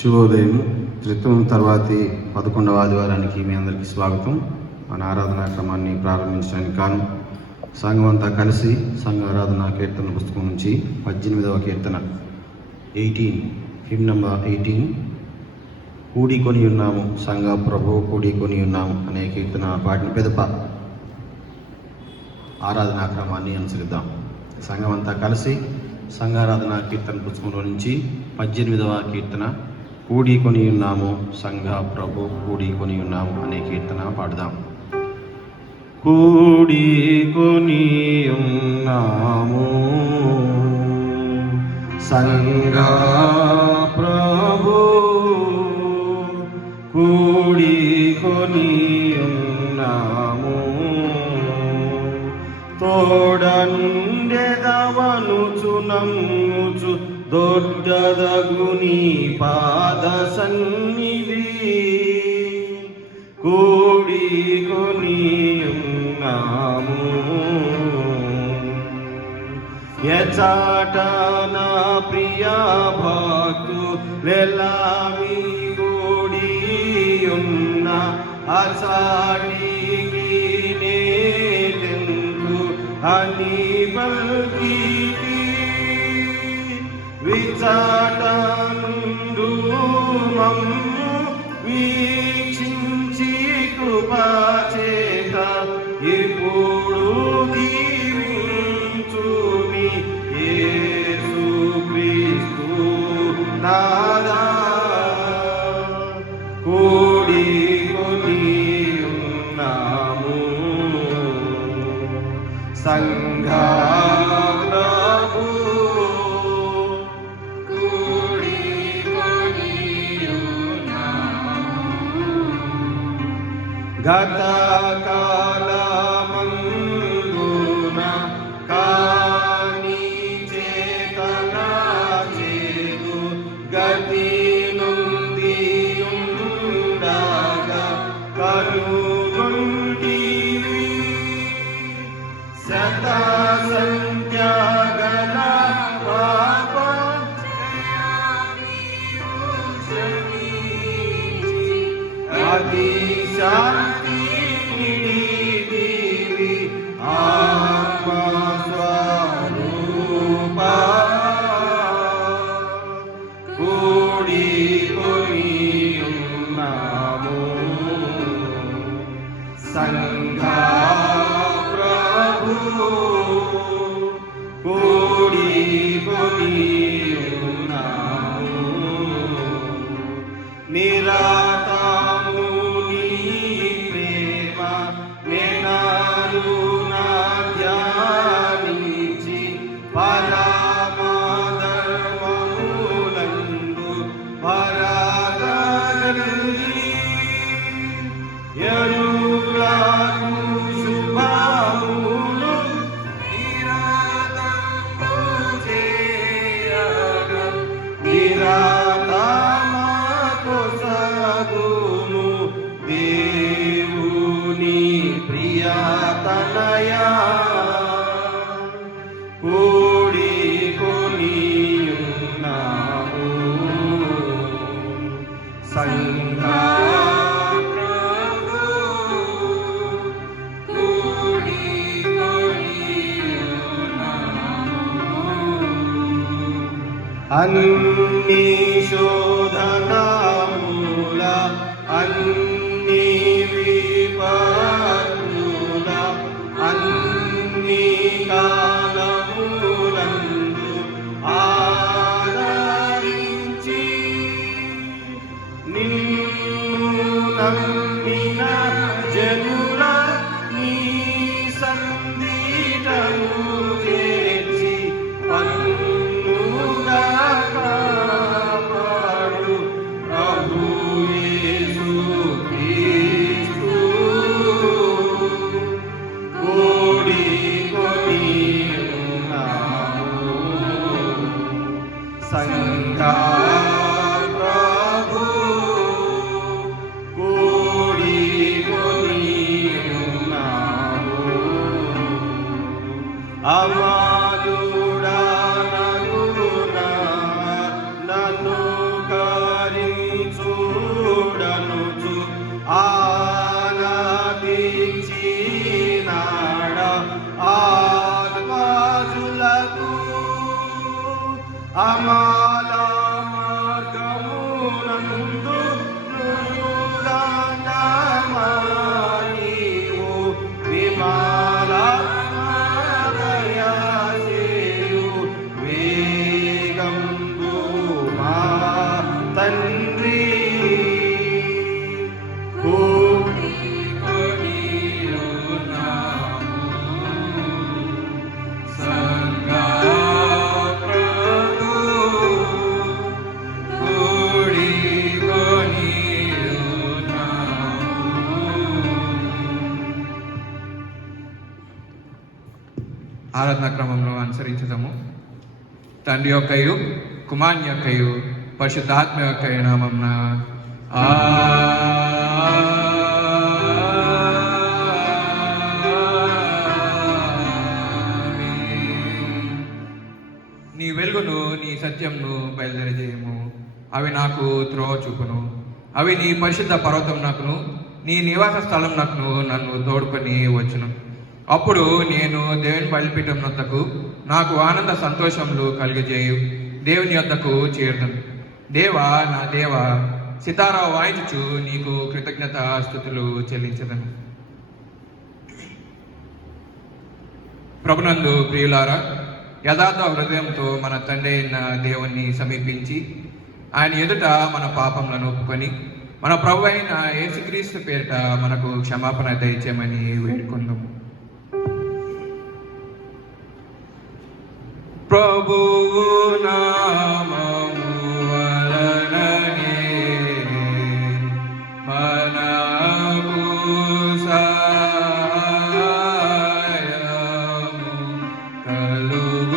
శుభోదయం. క్రితం తర్వాతి 11వ ఆదివారానికి మీ అందరికీ స్వాగతం. మన ఆరాధనా క్రమాన్ని ప్రారంభించడానికి కాను సంఘం అంతా కలిసి సంఘ ఆరాధన కీర్తన పుస్తకం నుంచి 18వ కీర్తన 18 హిమ్ నంబర్ 18 కూడికొని ఉన్నాము సంఘ ప్రభు కూడికొని ఉన్నాము అనే కీర్తన పాటిన పెదప ఆరాధనా క్రమాన్ని అనుసరిద్దాం. సంఘం అంతా కలిసి సంఘారాధన కీర్తన పుస్తకంలో నుంచి 18వ కీర్తన కూడికొని ఉన్నాము సంఘ ప్రభు కూడికొని ఉన్నాము అనే కీర్తన పాడుదాం. కూడికొని ఉన్నాము సంఘ ప్రభు కూడికొని ఉన్నాము తోడండెదవనుచు నమ్ముచు దొడ్డదగుని పాద సన్నిధి కూడికొని ఉన్నాము ఎచాట నా ప్రియ భక్తులెల్లామి కూడి ఉన్న అచాటికి నేదెందు అని పల్కితి విచాటనుండు మమ్ము వీక్షించి కృపాచేత ఇప్పుడు దీవించుమి యేసు క్రీస్తు నాదా కూడికొని ఉన్నాము సంఘ గత కాలమందున కాని చేతన చేదు గతి నుండి ఉండగా కనుగొంటివి శత సంఖ్యగల పాప అది శాంతి నిడిదివి ఆత్మస్వరూప కూడికొని ఉన్నాము సంఘ ప్రభు కూడికొని ఉన్నాము దేవుని ప్రియతనయ కూడికొని ఉన్నాము సంఘ ప్రభు కూడికొని ఉన్నాము అన్ని శోధనముల అన్ని విపత్తుల అన్ని కాలములందు ఆదరించి నిన్ను నమ్మిన జనుల నీ సందిటను చేర్చి పన్నుగా కాపాడు ప్రభు యేసు క్రీస్తు కూడికొని ఉన్నాము సంఘ ప్రభు కూడికొని ఉన్నాము అమాదుడా నన్ను కరి ఆరాధన క్రమంలో అనుసరించుదాము. తండ్రి యొక్కయు కుమారుని యొక్కయు పరిశుద్ధాత్మ యొక్క నామమున నీ వెలుగును నీ సత్యంను బయలుదేరజేయము. అవి నాకు త్రోవ చూపును. అవి నీ పరిశుద్ధ పర్వతం నాకును నీ నివాస స్థలం నాకును నన్ను తోడుకొని వచ్చును. అప్పుడు నేను దేవుని బలిపీఠం వద్దకు నాకు ఆనంద సంతోషములు కలిగజేయు దేవుని వద్దకు చేరుతాను. దేవా నా దేవా, సితారా వాయించుచు నీకు కృతజ్ఞత స్తుతులు చెల్లించదను. ప్రభునందు ప్రియులారా, యథార్థ హృదయంతో మన తండ్రి అయిన దేవుణ్ణి సమీపించి ఆయన ఎదుట మన పాపములను ఒప్పుకొని మన ప్రభు అయిన యేసుక్రీస్తు పేరిట మనకు క్షమాపణ దయచేయమని వేడుకుందాము. ప్రభువు నామము వలననే మనకు సహాయము కలుగుచున్నది.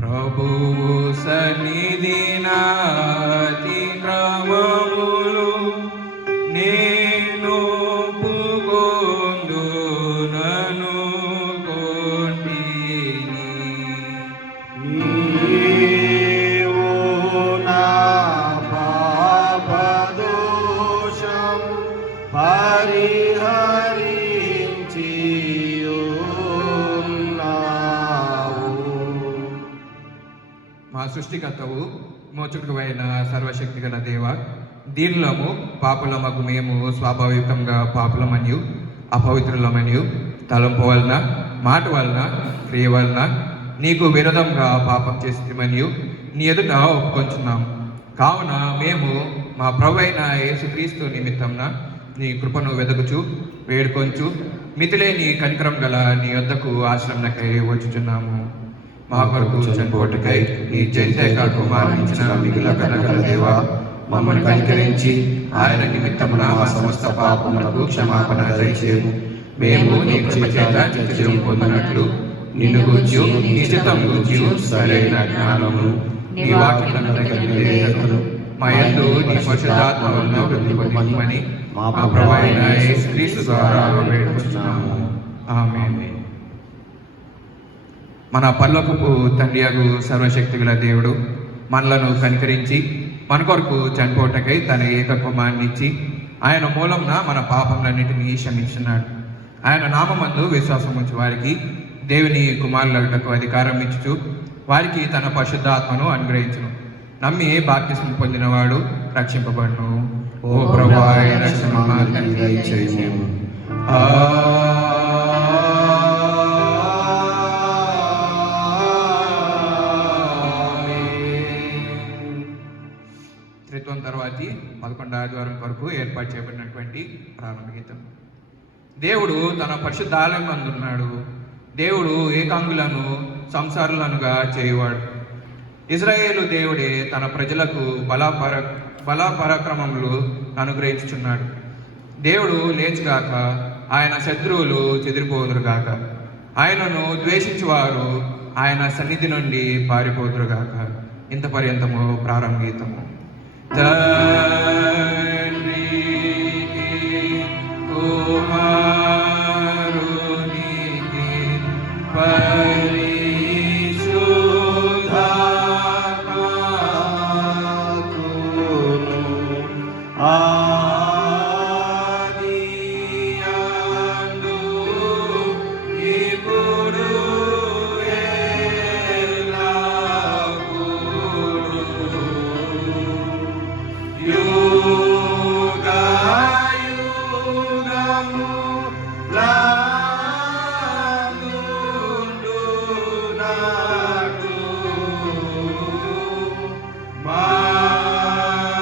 ప్రభువు సన్నిధిన అతిక్రమములు నేను పుగొందునను కొంటిని. నీవు నా పాపదోషం పరిహరించి ఉన్నావు. మా సృష్టికర్తవు మోచుకు అయిన సర్వశక్తి గల దేవ, దీనులము పాపులమగు మేము స్వాభావికంగా పాపులమనియు అపవిత్రులమనియు తలంపు వలన మాట వలన క్రియ వలన నీకు విరోధంగా పాపం చేస్తామనియు నీ ఎదుట ఒప్పుకొంచున్నాం. కావున మేము మా ప్రభు అయిన యేసుక్రీస్తు నిమిత్తంన నీ కృపను వెదకుచు వేడుకొంచు మితిలేని కనికరం గల నీ వద్దకు ఆశ్రమకై వచ్చుచున్నాము. మా కొరకు చనిపోటుకై నీ జంతేక కుమారించిన మిగుల కనగల దేవా, మమ్మల్ని కనికరించి ఆయన నిమిత్తమున మా సమస్త పాపములకు క్షమాపణ దయచేయము. మేము నీ కృప చేత నిత్యజీవం పొందినట్లు నిన్ను గూర్చి నీ చిత్తం గూర్చి సరైన జ్ఞానమును నీ వాక్యములను కలిగిన వివేకమును మా యందు నీ పరిశుద్ధాత్మ వలన వృద్ధిపొందమని మా ప్రభువైన అయిన యేసుక్రీస్తు ద్వారా వేడుకొంచున్నాము. ఆమేన్. మన పరలోకపు తండ్రియగు సర్వశక్తిగల దేవుడు మనలను కనికరించి మన కొరకు చనిపోటకై తన ఏక కుమారుని ఇచ్చి ఆయన మూలంన మన పాపములన్నిటినీ క్షమించున్నాడు. ఆయన నామమందు విశ్వాసం ఉంచి వారికి దేవుని కుమారులకు అధికారం ఇచ్చుచు వారికి తన పరిశుద్ధాత్మను అనుగ్రహించును. నమ్మి బాప్తిస్మం పొందినవాడు రక్షింపబడును. ఓ ప్రభువా, రక్షణ మార్గాన్ని దయచేయము. త్రిత్వం తర్వాతి 11వ ఆదివారం వరకు ఏర్పాటు చేయబడినటువంటి ప్రారంభ గీతం. దేవుడు తన పరిశుద్ధ ఆలయం అందున్నాడు. దేవుడు ఏకాంగులను సంసారులనుగా చేయువాడు. ఇజ్రాయేలు దేవుడే తన ప్రజలకు బలపరాక్రమములు అనుగ్రహించుచున్నాడు. దేవుడు లేచుగాక, ఆయన శత్రువులు చెదిరిపోదురుగాక. ఆయనను ద్వేషించువారు ఆయన సన్నిధి నుండి పారిపోదురుగాక. ఇంత పర్యంతము ప్రారంభ గీతము.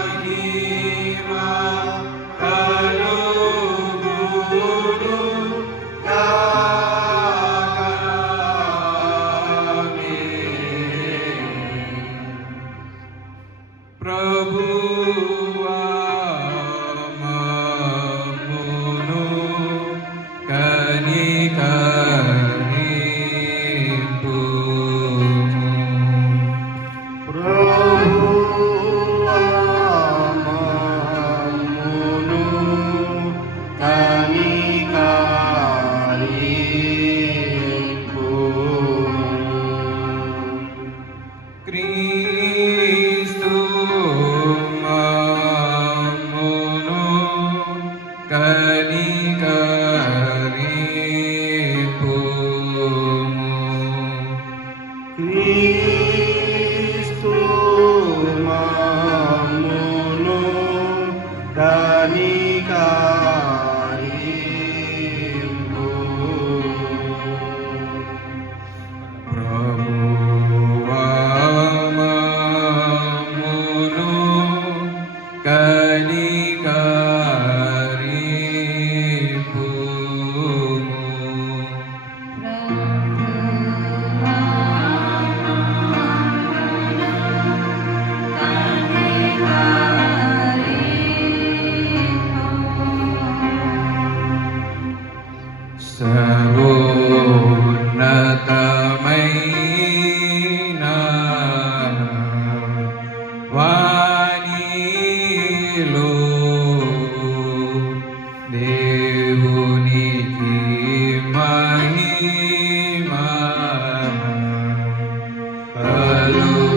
మహిమా ప్రభువా మమ్మును కనికరింపుము. సర్వోన్నతమైన వానిలో దేవునికి మహిమ కలుగునుగాక.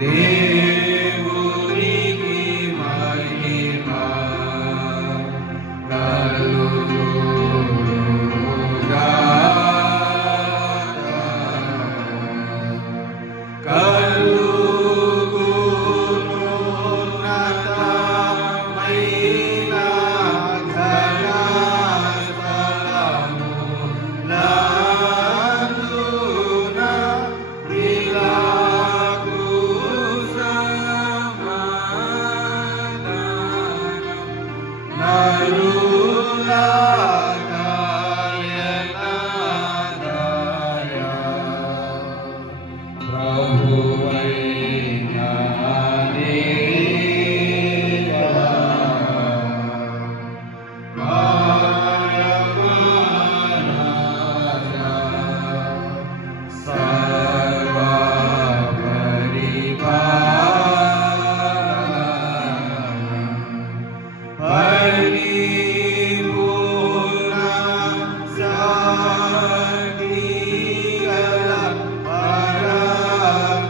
దేవునికి మహిమ కలుగునుగాక. పరిపూర్ణ శక్తిగల పరమ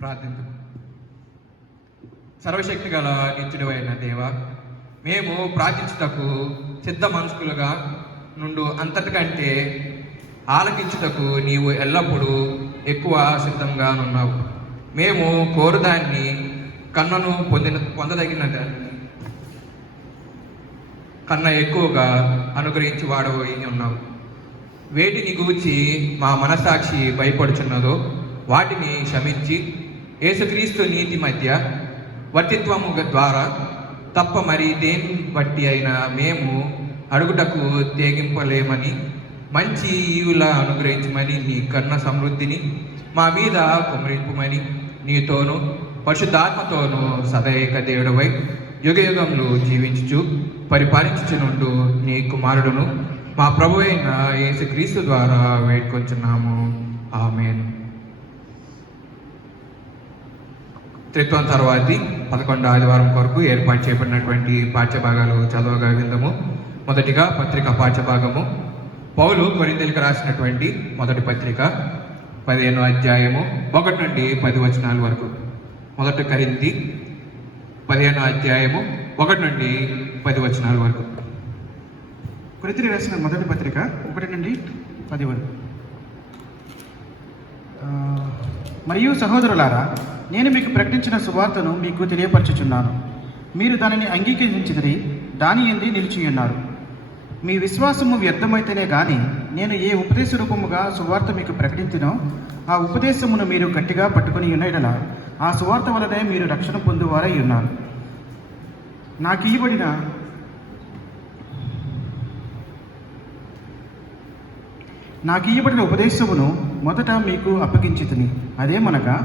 ప్రార్థించు. సర్వశక్తి గల నిత్యుడు అయిన దేవ, మేము ప్రార్థించుటకు సిద్ధ మనస్కులుగా నుండు అంతటికంటే ఆలకించుటకు నీవు ఎల్లప్పుడూ ఎక్కువ సిద్ధంగా ఉన్నావు. మేము కోరుదాన్ని కన్నను పొందదగిన కన్నా ఎక్కువగా అనుగ్రహించి వాడబోయి ఉన్నావు. వేటిని గూర్చి మా మనసాక్షి భయపడుచున్నదో వాటిని క్షమించి యేసుక్రీస్తు నీతి మధ్య వర్తిత్వము ద్వారా తప్ప మరి దేని బట్టి అయినా మేము అడుగుటకు తెగింపలేమని మంచి ఈవుల అనుగ్రహించమని నీ కన్న సమృద్ధిని మా మీద కుమరింపుమని నీతోనూ పరిశుద్ధాత్మతోనూ సదైక దేవుడవై యుగయుగంలో జీవించుచు పరిపాలించుచునుండు నీ కుమారుడును మా ప్రభు అయిన యేసుక్రీస్తు ద్వారా వేడుకొంచున్నాము. ఆమేన్. త్రిత్వం తర్వాతి 11వ ఆదివారం కొరకు ఏర్పాటు చేయబడినటువంటి పాఠ్యభాగాలు చదవగా విందము. మొదటిగా పత్రిక పాఠ్యభాగము. పౌలు కొరింథీయులకు రాసినటువంటి మొదటి పత్రిక 15వ అధ్యాయము 1 నుండి 10 వచనాల వరకు. మొదటి కొరింథీ 15వ అధ్యాయము 1 నుండి 10 వచనాల వరకు. కొరింథీయులకు రాసిన మొదటి పత్రిక 1 నుండి 10 వరకు. మరియు సహోదరులారా, నేను మీకు ప్రకటించిన సువార్తను మీకు తెలియపరచుచున్నాను. మీరు దానిని అంగీకరించిదిరి, దాని యందు నిలిచి ఉన్నారు. మీ విశ్వాసము వ్యర్థమైతేనే గాని నేను ఏ ఉపదేశ రూపముగా సువార్త మీకు ప్రకటించినో ఆ ఉపదేశమును మీరు గట్టిగా పట్టుకుని ఉన్నడల ఆ సువార్త వలనే మీరు రక్షణ పొందువారై ఉన్నారు. నాకు ఇవ్వబడిన ఉపదేశమును మొదట మీకు అప్పగించితిని. అదేమనగా,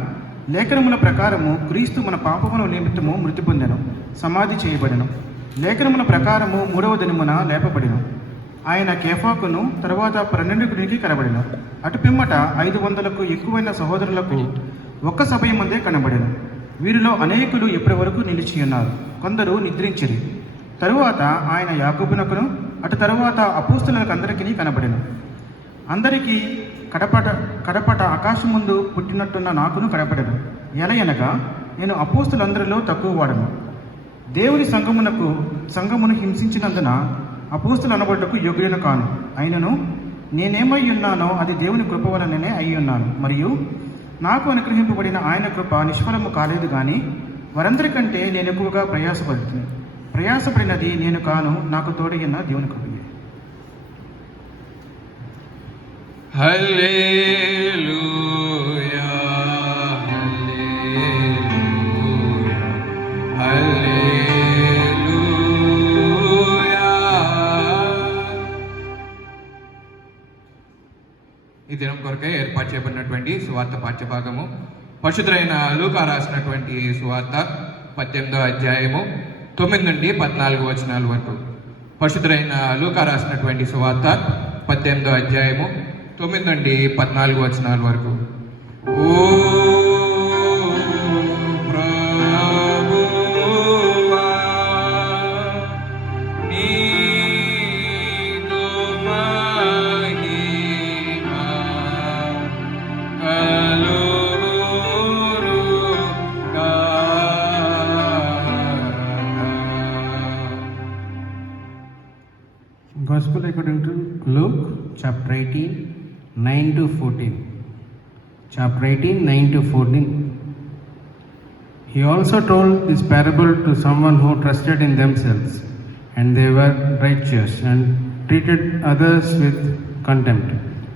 లేఖనముల ప్రకారము క్రీస్తు మన పాపముల నిమిత్తము మృతి పొందెను, సమాధి చేయబడెను. లేఖనముల ప్రకారము 3వ దినమున లేపబడెను. ఆయన కేఫాకును తరువాత 12 కనబడెను. అటు పిమ్మట 500కు ఎక్కువైన సహోదరులకు ఒక్క సమయమందే కనబడెను. వీరిలో అనేకులు ఇప్పటి వరకు నిలిచి ఉన్నారు, కొందరు నిద్రించిరి. తరువాత ఆయన యాకోబునకును అటు తరువాత అపోస్తలులకు అందరికీ కనబడెను. అందరికీ కడపట ఆకాశం ముందు పుట్టినట్టున్న నాకును కనపడెను. ఎలయనగా నేను అపోస్తలందరిలో తక్కువ వాడను. దేవుని సంఘమును హింసించినందున అపోస్తలు అనబడ్డకు యోగ్యులను కాను. అయినను నేనేమై ఉన్నానో అది దేవుని కృప వలననే అయి ఉన్నాను. మరియు నాకు అనుగ్రహింపబడిన ఆయన కృప నిష్ఫలము కాలేదు కానీ వారందరికంటే నేను ఎక్కువగా ప్రయాసపడినది నేను కాను, నాకు తోడైన దేవుని కృప. హల్లెలూయా, హల్లెలూయా, హల్లెలూయా. ఈ దినం కొరకై ఏర్పాటు చేయబడినటువంటి సువార్త పాఠ్యభాగము పరిశుద్ధులైన లూకా రాసినటువంటి సువార్త 18వ అధ్యాయము 9 నుండి 14 వచనాల వరకు. పరిశుద్ధులైన లూకా రాసినటువంటి సువార్త 18వ అధ్యాయము 9 నుండి 14 వచనాల వరకు. ఓ ప్రభువా, నీకు మహిమ Luke chapter 18, 9 to 14. Chapter 18, 9 to 14. He also told this parable to someone who trusted in themselves, and they were righteous and treated others with contempt.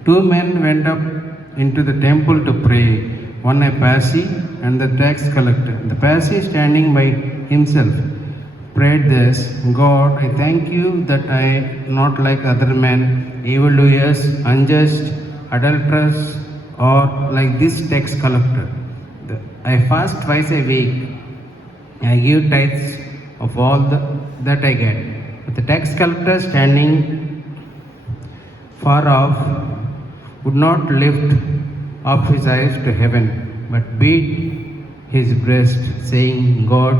Two men went up into the temple to pray, one a Pharisee and the tax collector. The Pharisee, standing by himself, prayed this: God, I thank you that I am not like other men, evildoers, unjust, adulterers, or like this tax collector. I fast twice a week. I give tithes of all that I get. But the tax collector, standing far off, would not lift up his eyes to heaven, but beat his breast, saying, God,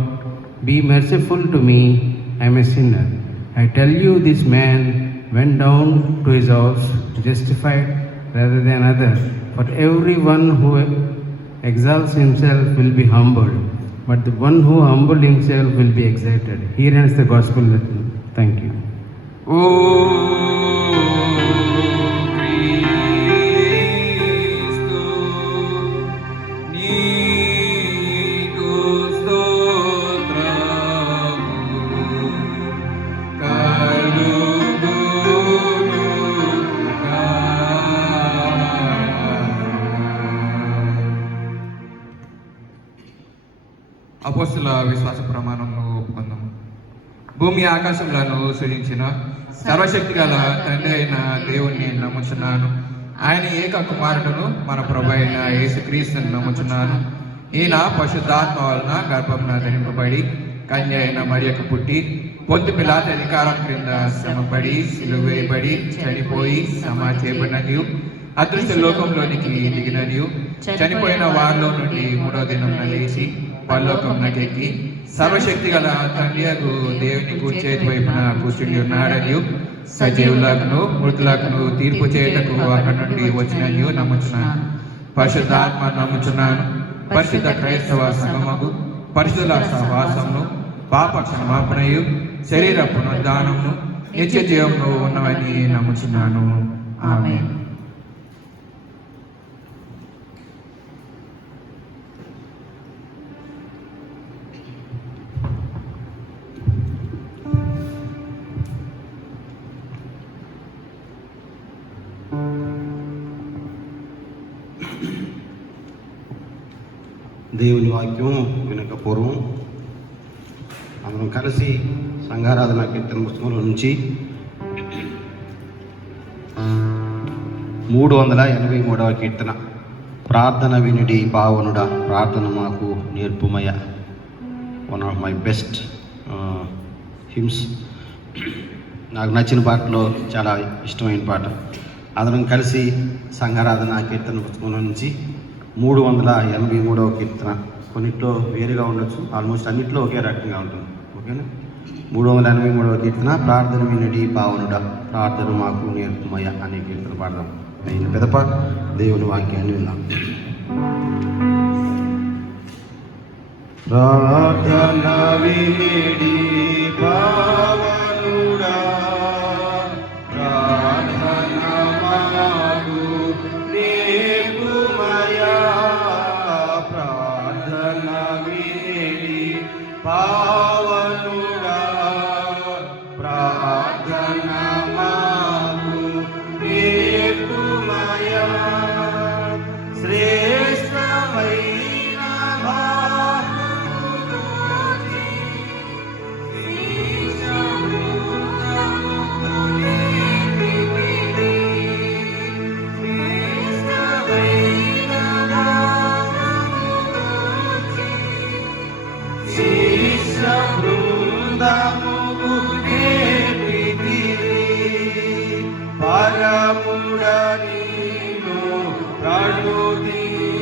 be merciful to me, I am a sinner. I tell you, this man went down to his house justified rather than other. For everyone who exalts himself will be humbled, but the one who humbles himself will be exalted. Here ends the gospel lesson. Thank you. O Cristo, నీకు స్తోత్రము కలుగునుగాక. అపోస్తలుల విశ్వాస ప్రమాణంను ఒప్పుకుందాం. భూమి ఆకాశములను సృజించిన సర్వశక్తి గల తండ్రి అయిన దేవుణ్ణి నమ్ముచున్నాను. ఆయన ఏక కుమారుడును మన ప్రభు అయిన యేసుక్రీస్తుని నమ్ముచున్నాను. ఈయన పరిశుద్ధాత్మ వలన గర్భమున ధరింపబడి కన్య అయిన మరియకు పుట్టి పొంతు పిలాతు అధికారం క్రింద శ్రమపడి సిలువ వేయబడి చనిపోయి సమాధి చేయబడినదియు అదృశ్య లోకంలోనికి దిగినదియు చనిపోయిన వారిలో నుండి మూడో దినమున లేచి పరలోకమునకెక్కి సర్వశక్తి గల తండ్రియగు దేవుని కుడి చేతి వైపున కూర్చుని ఉన్నాడని సజీవులకు మృతులకు తీర్పు చేయుటకు అక్కడి నుండి వచ్చినని నమ్ముచున్నాను. పరిశుద్ధాత్మ నమ్ముచున్నాను. పరిశుద్ధ క్రైస్తవ సంఘముకు పరిశుద్ధుల సహవాసమును పాప క్షమాపణయు శరీర పునరుద్ధానమును నిత్య జీవమును ఉన్నవని నమ్ముచున్నాను. ఆమేన్. దేవుని వాక్యం వినక పూర్వం అందరం కలిసి సంఘారాధన కీర్తన పుస్తకంలో నుంచి 383వ కీర్తన, ప్రార్థన వినుడి పావనుడా ప్రార్థన మాకు నేర్పుమయ, one of my best hymns. నాకు నచ్చిన పాటలో చాలా ఇష్టమైన పాట. అందరం కలిసి సంఘారాధన కీర్తన పుస్తకంలో నుంచి 383వ కీర్తన, కొన్నిట్లో వేరుగా ఉండొచ్చు, ఆల్మోస్ట్ అన్నిట్లో ఒకే రకంగా ఉంటుంది. ఓకేనా? 383వ కీర్తన, ప్రార్థన వినుడి పావనుడా ప్రార్థన మాకు నేర్పుమయ అనే కీర్తన పాడదాం. అయిన పెదప దేవుని వాక్యాన్ని విందాం. ప్రార్థన వినుడి పావనుడా ప్రార్థన మాకు నేర్పుమయ, ప్రార్థన వినుడి పావనుడా ప్రార్థన మాకు నేర్పుమయ, శ్రేష్టమైన పరముడనీను ప్రణుతించెదము,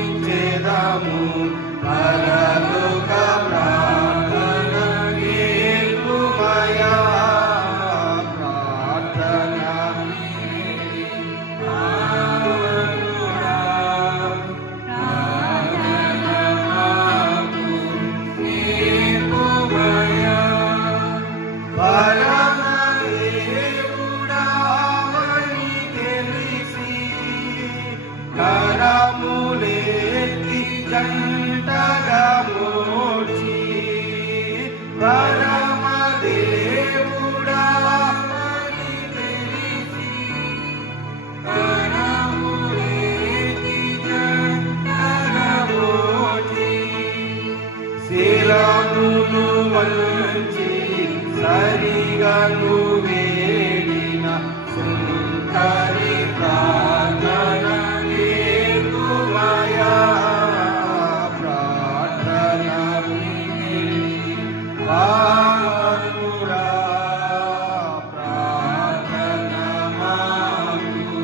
పరలోక ప్రార్థన నేర్పుమయ, ప్రార్థన పరమదేవుడా జంటగా మోచి పరమ దేవుడవని తెలిసి కరములేకి జంటగా మోచి శిరమును వంచి సరిగను వేడిన సుందరి ప్రార్థన నేర్పుమయా ప్రార్థన పావనురా ప్రార్థన మాకు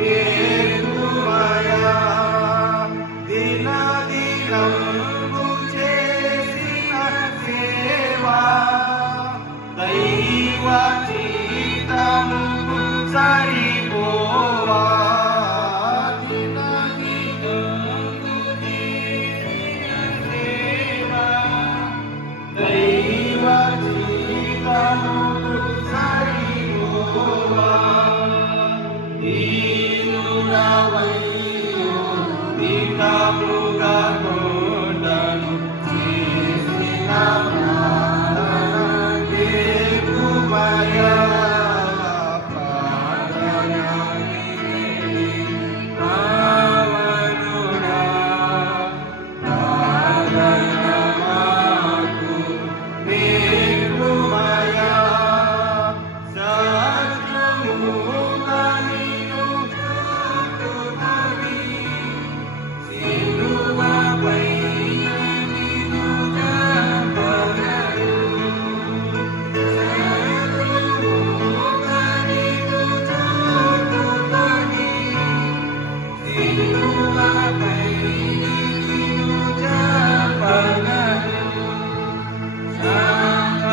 నేర్పుమయా దిన దినంబు చేసిన సేవా దైవ చిత్తము సరిపోవా దిన దినంబు చేసిన సేవా దైవ చిత్తము సరిపోవా దీనుడవయ్యో దినముగా కొండను చేసిన ప్రార్థన నేర్పుమయా ప్రార్థన పావనుడా ప్రార్థన మాకు నేర్పుమయా శత్రువుగా నిన్ను చూచుకొని సిలువపై నిన్ను చంపగలరు. శత్రువుగా నిన్ను చూచుకొని సిలువపై నిన్ను చంపగలరు.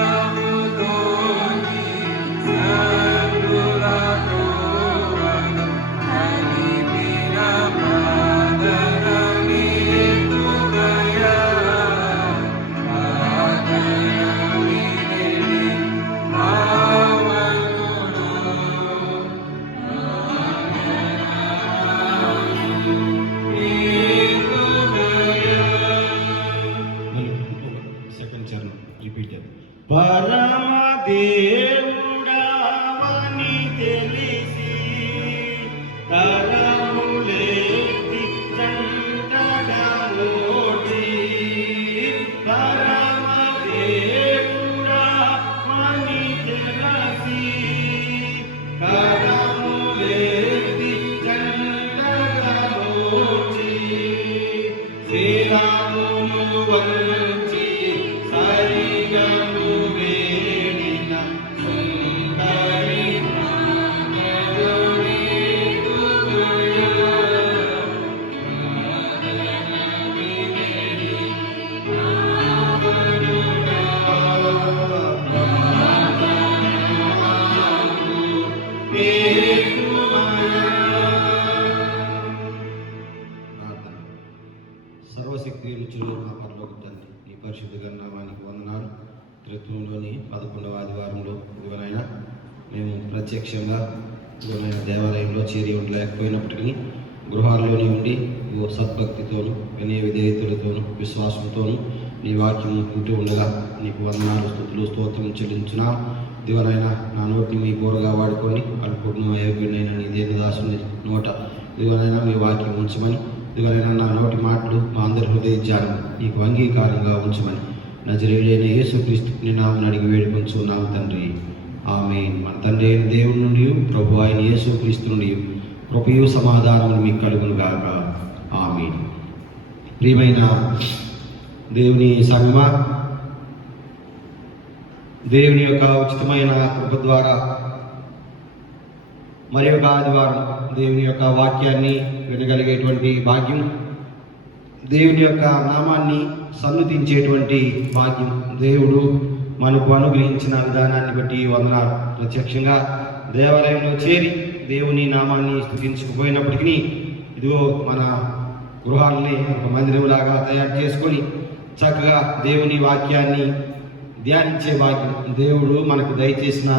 శాంతముతోని శాంతులతోను కలిపిన ప్రార్థన నేర్పుమయా ప్రార్థన విని పావనుడు సెకండ్ చరణం రిపీట్ పరమ దేవుడవని తెలిసి కరములేకి జంటగా మోచి పరమ దేవుడవని తెలిసి కరములేకి జంటగా మోచి శ్రీరామును వంచి సరిగను వేడిన సుందరి ప్రార్థనని తుమయా ప్రార్థన. సర్వశక్తి రుచులు మా పరలోక తండ్రి, నీ పరిశుద్ధ నామానికి వందనాలు. త్రిత్వంలోని 11వ ఆదివారంలో ఇవనైనా మేము ప్రత్యక్షంగా ఇవనైనా దేవాలయంలో చేరి ఉండలేకపోయినప్పటికీ గృహాల్లోనే ఉండి ఓ సద్భక్తితోనూ వినయ విధేయతలతోనూ విశ్వాసంతోనూ నీ వాక్యం వింటూ ఉండగా నీకు వందనాలు స్తుతులు స్తోత్రం చెల్లించున్నా. దివనైనా నా నోటిని మీ బోరగా వాడుకొని అల్పుడును అయోగ్యునైన నీ దేవదాసుని నోట దివనైనా మీ వాక్యం ఉంచమని, దివనైనా నా నోటి మాటలు మా అందరి హృదయ ధ్యానం నీకు అంగీకారంగా ఉంచమని నజరేయుడైన యేసుక్రీస్తు నీ నామమున అడిగి వేడుకొంచున్నాము తండ్రి, ఆమేన్. మన తండ్రి అయిన దేవుని నుండి ప్రభు అయిన యేసుక్రీస్తు నుండి కృపయు సమాధానములు మీకు కలుగును గాక, ఆమేన్. ప్రియమైన దేవుని సంగమా, దేవుని యొక్క ఉచితమైన కృప ద్వారా మరి ఒక ఆదివారం దేవుని యొక్క వాక్యాన్ని వినగలిగేటువంటి భాగ్యం, దేవుని యొక్క నామాన్ని సన్నుతించేటువంటి భాగ్యం దేవుడు మనకు అనుగ్రహించిన విధానాన్ని బట్టి వందనాలు. ప్రత్యక్షంగా దేవాలయంలో చేరి దేవుని నామాన్ని స్తుతించకపోయినప్పటికీ ఇదిగో మన గృహాలని ఒక మందిరంలాగా తయారు చేసుకొని చక్కగా దేవుని వాక్యాన్ని ధ్యానించే భాగ్యం దేవుడు మనకు దయచేసిన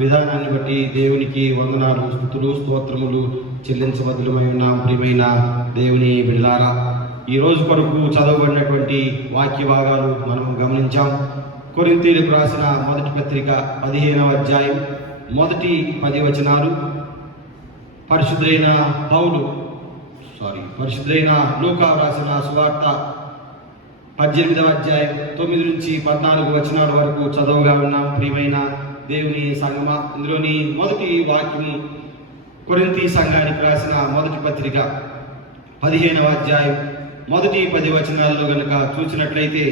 విధానాన్ని బట్టి దేవునికి వందనాలు, స్తుతులు, స్తోత్రములు చెల్లించబద్దులమై ఉన్నాం. ప్రియమైన దేవుని బిడ్డలారా, ఈ రోజు కొరకు చదవబడినటువంటి వాక్య భాగాలు మనం గమనించాం. కొరింథీయులకు రాసిన మొదటి పత్రిక 15వ అధ్యాయం మొదటి 10 వచనాలు. పరిశుద్ధులైన లూకా రాసిన సువార్త 18వ అధ్యాయం 9 నుంచి 14 వచనాల వరకు చదవగా ఉన్నాం. ప్రియమైన దేవుని సంగమా, ఇందులోని మొదటి వాక్యము కొరింథీ సంఘానికి రాసిన మొదటి పత్రిక 15వ అధ్యాయం మొదటి 10 వచనాల్లో గనుక చూసినట్లయితే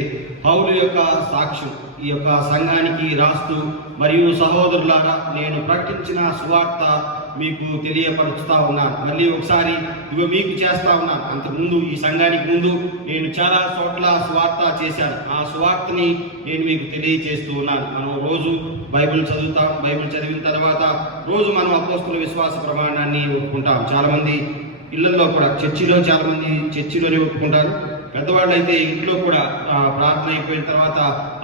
పౌలు యొక్క సాక్ష్యం ఈ యొక్క సంఘానికి రాస్తూ, మరియు సహోదరులారా, నేను ప్రకటించిన సువార్త మీకు తెలియపరుచుతా ఉన్నాను. మళ్ళీ ఒకసారి మీకు చేస్తా ఉన్నాను. అంతకుముందు ఈ సంఘానికి ముందు నేను చాలా చోట్ల సువార్త చేశాను. ఆ సువార్తని నేను మీకు తెలియచేస్తూ ఉన్నాను. మనం రోజు బైబిల్ చదువుతాం. బైబిల్ చదివిన తర్వాత రోజు మనం అపోస్తుల విశ్వాస ప్రమాణాన్ని ఒప్పుకుంటాం. చాలామంది ఇళ్లలో కూడా, చాలామంది చర్చిలోనే ఒప్పుకుంటారు. పెద్దవాళ్ళు అయితే ఇంట్లో కూడా ప్రార్థన అయిపోయిన తర్వాత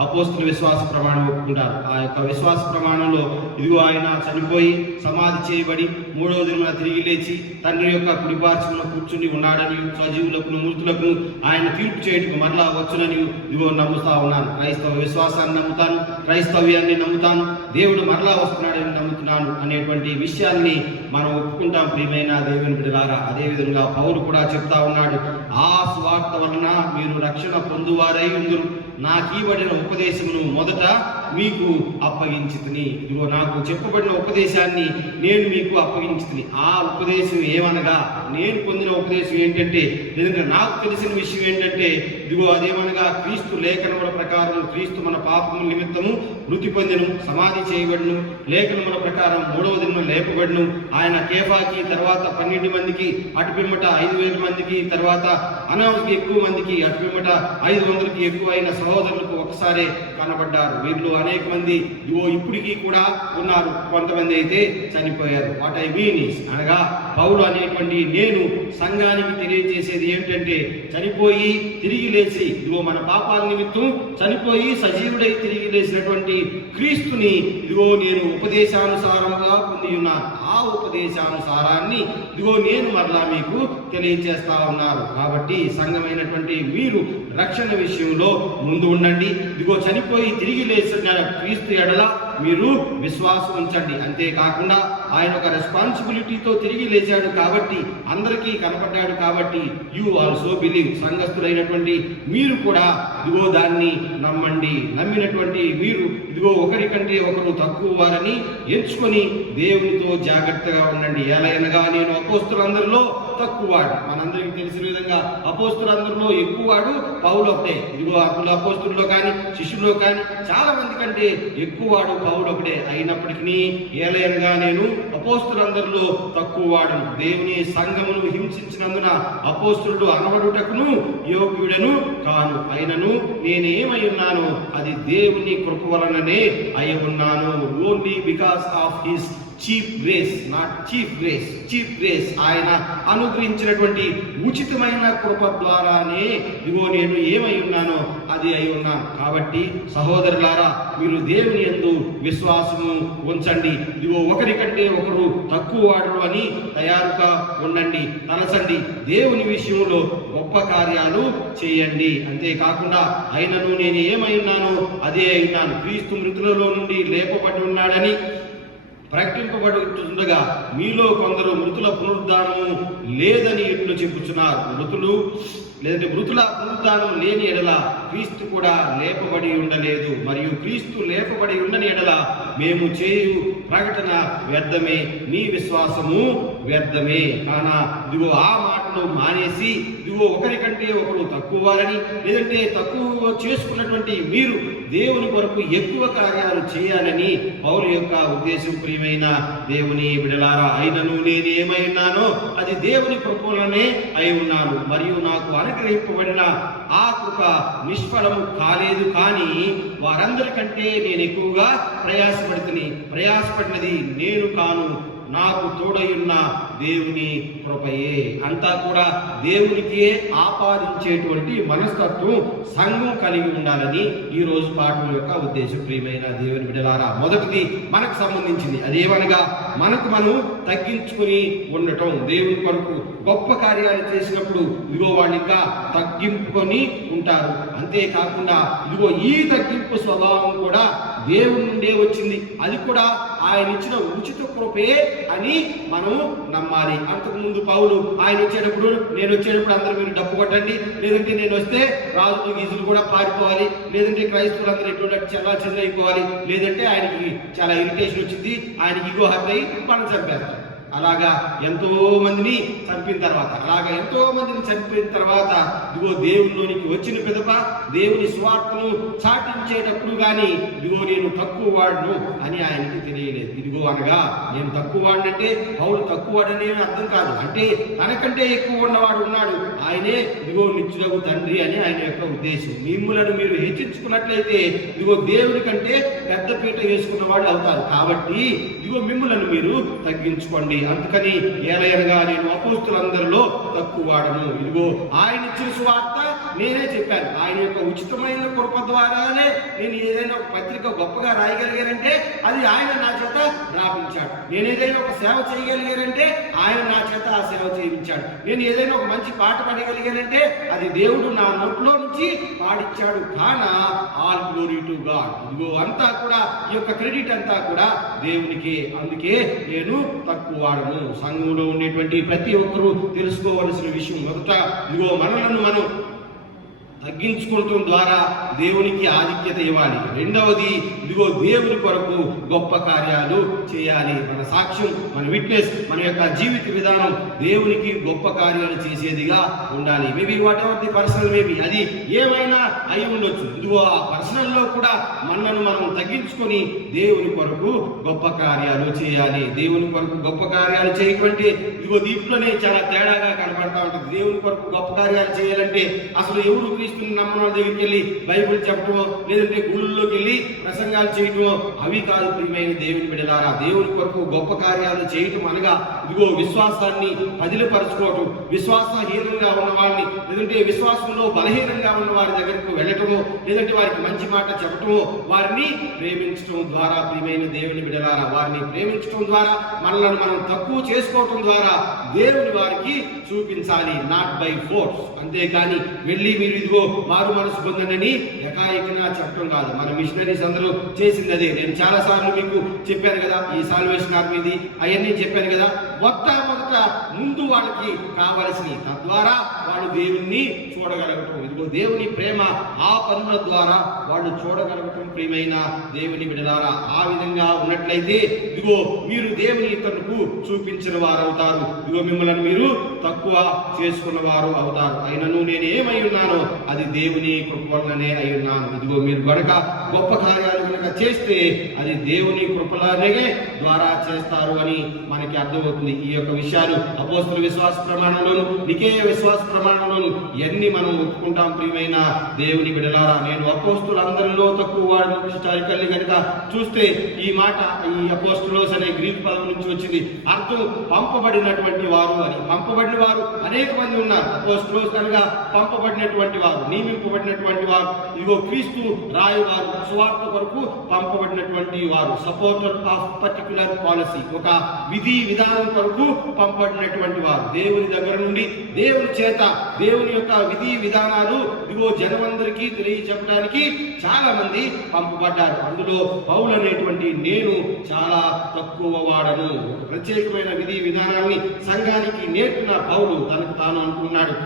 అపోస్తుల విశ్వాస ప్రమాణం ఒప్పుకుంటారు. ఆ యొక్క విశ్వాస ప్రమాణంలో ఇదిగో ఆయన చనిపోయి సమాధి చేయబడి 3వ దినమున తిరిగి లేచి తండ్రి యొక్క కుడిపార్శ్వమున కూర్చుని ఉన్నాడని, సజీవులకు మృతులకు ఆయన తీర్పు చేయటకు మరలా వచ్చునని ఇదిగో నమ్ముతా ఉన్నాను. క్రైస్తవ విశ్వాసాన్ని నమ్ముతాను, క్రైస్తవ్యాన్ని నమ్ముతాను, దేవుడు మరలా వస్తున్నాడని నమ్ముతున్నాను అనేటువంటి విషయాన్ని మనం ఒప్పుకుంటాం. ప్రియమైన దేవుని బిడ్డలారా, అదేవిధంగా పౌలు కూడా చెప్తా ఉన్నాడు, ఆ స్వార్థ వలన మీరు రక్షణ పొందువారై ఉందురు. నాకీబడిన ఉపదేశమును మొదట మీకు అప్పగించితిని. ఇదిగో నాకు చెప్పబడిన ఉపదేశాన్ని నేను మీకు అప్పగించితిని. ఆ ఉపదేశం ఏమనగా, నేను పొందిన ఉపదేశం ఏంటంటే, లేదంటే నాకు తెలిసిన విషయం ఏంటంటే, ఇదిగో అదేమనగా క్రీస్తు లేఖనముల ప్రకారం క్రీస్తు మన పాపము నిమిత్తము మృతి పొందెను, సమాధి చేయబడును, లేఖనముల ప్రకారం 3వ దినమున లేపబడును. ఆయన కేఫాకి, తర్వాత 12 మందికి, అటుపిమ్మట 5,000 మందికి, తర్వాత అనాథకి ఎక్కువ మందికి, అటుపిమ్మట 500కి ఎక్కువ అయిన సహోదరులకు ఒకసారి కనబడ్డారు. వీళ్ళు అనేక మంది ఇప్పటికీ కూడా ఉన్నారు. కొంతమంది అయితే చనిపోయారు. వాట్ ఐ మీన్ ఈస్, అనగా పౌలు అనేటువంటి నేను సంఘానికి తెలియజేసేది ఏమిటంటే, చనిపోయి తిరిగి లేచి మన పాపాల నిమిత్తం చనిపోయి సజీవుడై తిరిగి లేచినటువంటి క్రీస్తుని నేను ఉపదేశానుసారంగా పొంది ఉన్నాను. ఆ ఉపదేశానుసారాన్ని నేను మరలా మీకు తెలియజేస్తా ఉన్నారు. కాబట్టి సంఘమైనటువంటి మీరు రక్షణ విషయంలో ముందు ఉండండి. చనిపోయి తిరిగి లేచిన క్రీస్తు ఎడల మీరు విశ్వాసం ఉంచండి. అంతేకాకుండా ఆయన ఒక రెస్పాన్సిబిలిటీతో తిరిగి లేచాడు కాబట్టి, అందరికీ కనపడ్డాడు కాబట్టి, యు ఆల్సో బిలీవ్, సంఘస్థులైనటువంటి మీరు కూడా దాన్ని నమ్మండి. నమ్మినటువంటి మీరు ఒకరికంటే ఒకరు తక్కువ వారని ఎంచుకొని దేవునితో జాగ్రత్తగా ఉండండి. ఎలాగనగా నేను అపోస్తులందరిలో తక్కువవాడు. మనందరికీ తెలిసిన విధంగా అపోస్తులందరిలో ఎక్కువవాడు పౌలు ఒకటే. అపోస్తుల్లో కానీ శిష్యుల్లో కానీ చాలా మంది కంటే ఎక్కువవాడు పౌలు ఒకటే. అయినప్పటికీ ఏలైనగా నేను అపోస్తులందరిలో తక్కువవాడు. దేవుని సంఘమును హింసించినందున అపోస్తులుడు అనబడుటకును యోగ్యుడను కాను. అయినను నేనేమై ఉన్నాను, అది దేవుని కృప వలననే అయి ఉన్నాను. Only because of his cheap grace, not chief grace, cheap grace, ఆయన అనుగ్రహించినటువంటి ఉచితమైన కృప ద్వారానే నేను ఏమై ఉన్నానో అది అయి ఉన్నాను. కాబట్టి సహోదరులారా, మీరు దేవుని యందు విశ్వాసము ఉంచండి. ఒకరికంటే ఒకరు తక్కువ వాడు అని తయారుగా ఉండండి, తలచండి. దేవుని విషయంలో గొప్ప కార్యాలు చేయండి. అంతేకాకుండా అయినను నేను ఏమై ఉన్నానో అదే అయి ఉన్నాను. క్రీస్తు మృతులలో నుండి లేపబడి ఉన్నాడని ప్రకటింపబడుతుండగా మీలో కొందరు మృతుల పునరుద్ధానము లేదని ఎట్లు చెప్పుచున్నారు. మృతుల పునరుద్ధానం లేని ఎడల క్రీస్తు కూడా లేపబడి ఉండలేదు. మరియు క్రీస్తు లేపబడి ఉండని ఎడల మేము చేయు ప్రకటన వ్యర్థమే, మీ విశ్వాసము వ్యర్థమే. కానా ఆ మాటలు మానేసి ఒకరికంటే ఒకరు తక్కువ వారని, లేదంటే తక్కువ చేసుకున్నటువంటి మీరు దేవుని కొరకు ఎక్కువ కార్యాలు చేయాలని పౌలు యొక్క ఉద్దేశం. ప్రియమైన దేవుని బిడలారా, అయినను నేను ఏమై ఉన్నానో అది దేవుని కృపలోనే అయి ఉన్నాను. మరియు నాకు అనుగ్రహింపబడిన ఆ కృప నిష్ఫలము కాలేదు. కానీ వారందరికంటే నేను ఎక్కువగా ప్రయాసపడినది నేను కాను, నాకు తోడయున్న దేవుని కృపయే. అంతా కూడా దేవునికే ఆపాదించేటువంటి మనస్తత్వం సంఘం కలిగి ఉండాలని ఈ రోజు పాఠం యొక్క ఉద్దేశం. ప్రియమైన దేవుని బిడ్డలారా, మొదటిది మనకు సంబంధించింది. అదేమనగా మనకు మనం తగ్గించుకొని ఉండటం. దేవుని కొరకు గొప్ప కార్యాలు చేసినప్పుడు ఇదిగో వాళ్ళు ఇంకా తగ్గింపుకొని ఉంటారు. అంతేకాకుండా ఇదిగో ఈ తగ్గింపు స్వభావం కూడా దేవుని నుండే వచ్చింది. అది కూడా ఆయన ఇచ్చిన ఉచిత కృపే అని మనం నమ్మాలి. అంతకుముందు పౌలు ఆయన వచ్చేటప్పుడు, నేను వచ్చేటప్పుడు అందరూ మీరు డప్పు కొట్టండి, లేదంటే నేను వస్తే రాజులు గీజులు కూడా పారిపోవాలి, లేదంటే క్రైస్తవులందరూ ఎటువంటి చాలా చెదరైపోవాలి, లేదంటే ఆయనకి చాలా ఇరిటేషన్ వచ్చింది, ఆయనకి ఇగో హర్ట్ అయ్యి మనం చంపేస్తాం. అలాగా ఎంతో మందిని చంపిన తర్వాత ఇదిగో దేవునిలోనికి వచ్చిన పిదప దేవుని స్వార్థను చాటించేటప్పుడు కానీ ఇదిగో నేను తక్కువ వాడును అని ఆయనకి తెలియలేదు. ఇదిగో అనగా నేను తక్కువ వాడినంటే పౌలు తక్కువ వాడనే అర్థం కాదు. అంటే తనకంటే ఎక్కువ ఉన్నవాడు ఉన్నాడు, ఆయనే ఇదిగో నిత్యుడగు తండ్రి అని ఆయన యొక్క ఉద్దేశం. మిమ్ములను మీరు హెచ్చించుకున్నట్లయితే ఇదిగో దేవుని కంటే పెద్ద పీట వేసుకున్న వాళ్ళు అవుతారు. కాబట్టి ఇదిగో మిమ్ములను మీరు తగ్గించుకోండి. అందుకని ఏలయనగా నేను అపోస్తులందరిలో తక్కువ వాడను. ఇదిగో ఆయన ఇచ్చిన సువార్త నేనే చెప్పాను. ఆయన యొక్క ఉచితమైన కృప ద్వారానే నేను ఏదైనా ఒక పత్రిక గొప్పగా రాయగలిగానంటే అది ఆయన నా చేత రాపించాడు. నేను ఏదైనా ఒక సేవ చేయగలిగానంటే ఆయన నా చేత ఆ సేవ చేయించాడు. నేను ఏదైనా ఒక మంచి పాట పాడగలిగానంటే అది దేవుడు నా నోట్లో నుంచి పాడిచ్చాడు. కాన ఆల్ గ్లోరీ టు గాడ్. ఇదిగో అంతా కూడా ఈ యొక్క క్రెడిట్ అంతా కూడా దేవునికి. అందుకే నేను తక్కువ వాడను. సంఘంలో ఉండేటువంటి ప్రతి ఒక్కరూ తెలుసుకోవలసిన విషయం మొదట ఇదిగో మనలను మనం తగ్గించుకోవటం ద్వారా దేవునికి ఆధిక్యత ఇవ్వాలి. రెండవది ఇదిగో దేవుని కొరకు గొప్ప కార్యాలు చేయాలి. మన సాక్ష్యం, మన విట్నెస్, మన యొక్క జీవిత విధానం దేవునికి గొప్ప కార్యాలు చేసేదిగా ఉండాలి. Maybe what ever the personal, maybe అది ఏమైనా అయి ఉండొచ్చు. ఇదిగో ఆ పర్సనల్లో కూడా మనను మనం తగ్గించుకొని దేవుని కొరకు గొప్ప కార్యాలు చేయాలి. దేవుని కొరకు గొప్ప కార్యాలు చేయటువంటి ఇదిగో దీంట్లోనే చాలా తేడాగా కనబడతా ఉంటుంది. దేవుని కొరకు గొప్ప కార్యాలు చేయాలంటే అసలు ఎవరు నమ్మడం దగ్గరికి వెళ్ళి బైబిల్ చెప్పటమో, లేదంటే గుళ్ళలోకి వెళ్ళి ప్రసంగాలు చేయటమో అవి కాదు. ప్రియమైన దేవుని బిడ్డలారా, దేవుని కొరకు గొప్ప కార్యాలు చేయటం అనగా ఇదిగో విశ్వాసాన్ని పదిలపరచుకోవటం, విశ్వాసహీనంగా ఉన్న వారిని, లేదంటే విశ్వాసంలో బలహీనంగా ఉన్న వారి దగ్గరకు వెళ్ళటమో, లేదంటే వారికి మంచి మాట చెప్పటమో, వారిని ప్రేమించడం ద్వారా. ప్రియమైన దేవుని బిడ్డలారా, వారిని ప్రేమించడం ద్వారా, మనల్ని మనం తక్కువ చేసుకోవటం ద్వారా దేవుని వారికి చూపించాలి. Not by force. అంతేకాని వెళ్ళి మీరు ఇదిగో మారు మనసు పొందనని ఏకాఏకంగా చెప్పడం కాదు. మన మిషనరీస్ అందరూ చేసింది అదే. నేను చాలా సార్లు మీకు చెప్పాను కదా, ఈ సాల్వేషన్ ఆర్మీది అవన్నీ చెప్పాను కదా. మొదట ముందు వాళ్ళకి కావలసినవి, తద్వారా వాళ్ళు దేవుణ్ణి చూడగలగటం. ఇదిగో దేవుని ప్రేమ ఆ పనుల ద్వారా వాళ్ళు చూడగలగటం. ప్రియమైన దేవుని బిడ్డలారా, ఆ విధంగా ఉన్నట్లయితే ఇదిగో మీరు దేవుని తనకు చూపించిన వారు అవుతారు. ఇదిగో మిమ్మల్ని మీరు తక్కువ చేసుకున్న వారు అవుతారు. అయినను నేను ఏమై ఉన్నానో అది దేవుని కృప వల్లనే అయి ఉన్నాను. ఇదిగో మీరు గనుక గొప్ప కార్యాలు కనుక చేస్తే అది దేవుని కృపలనే ద్వారా చేస్తారు అని మనకి అర్థమవుతుంది. ఈ యొక్క విషయాలు అపోస్తలుల విశ్వాస ప్రమాణంలోను, నికేయ విశ్వాస ప్రమాణంలోను ఎన్ని మనం ఒప్పుకుంటాం. ప్రియమైన దేవుని బిడ్డలారా, నేను అపోస్తలులందరిలో తక్కువ వాడు హిస్టారికల్లీ కనుక చూస్తే ఈ మాట ఈ అపోస్తలోస్ అనే గ్రీక్ పదం నుంచి వచ్చింది. అర్థం పంపబడినటువంటి వారు అని. పంపబడిన వారు అనేక మంది ఉన్నారు. అపోస్తలోస్ అనగా పంపబడినటువంటి వారు, నియమింపబడినటువంటి వారు. ఇదిగో క్రీస్తు రాయువారు, సువార్త కొరకు పంపబడినటువంటి వారు, సపోర్టర్ ఆఫ్ పర్టిక్యులర్ పాలసీ, ఒక విధి విధానం కొరకు పంపబడినటువంటి వారు. దేవుని దగ్గర నుండి, దేవుని చేత దేవుని యొక్క విధి విధానాలు ఇదిగో జనమందరికీ తెలియజెప్పడానికి చాలా మంది పంపబడ్డారు. అందులో పౌలు అనేటువంటి నేను చాలా తక్కువ వాడను. ఒక ప్రత్యేకమైన విధి విధానాన్ని సంఘానికి నేర్పిన పౌలు తనకు తాను అనుకున్నాడు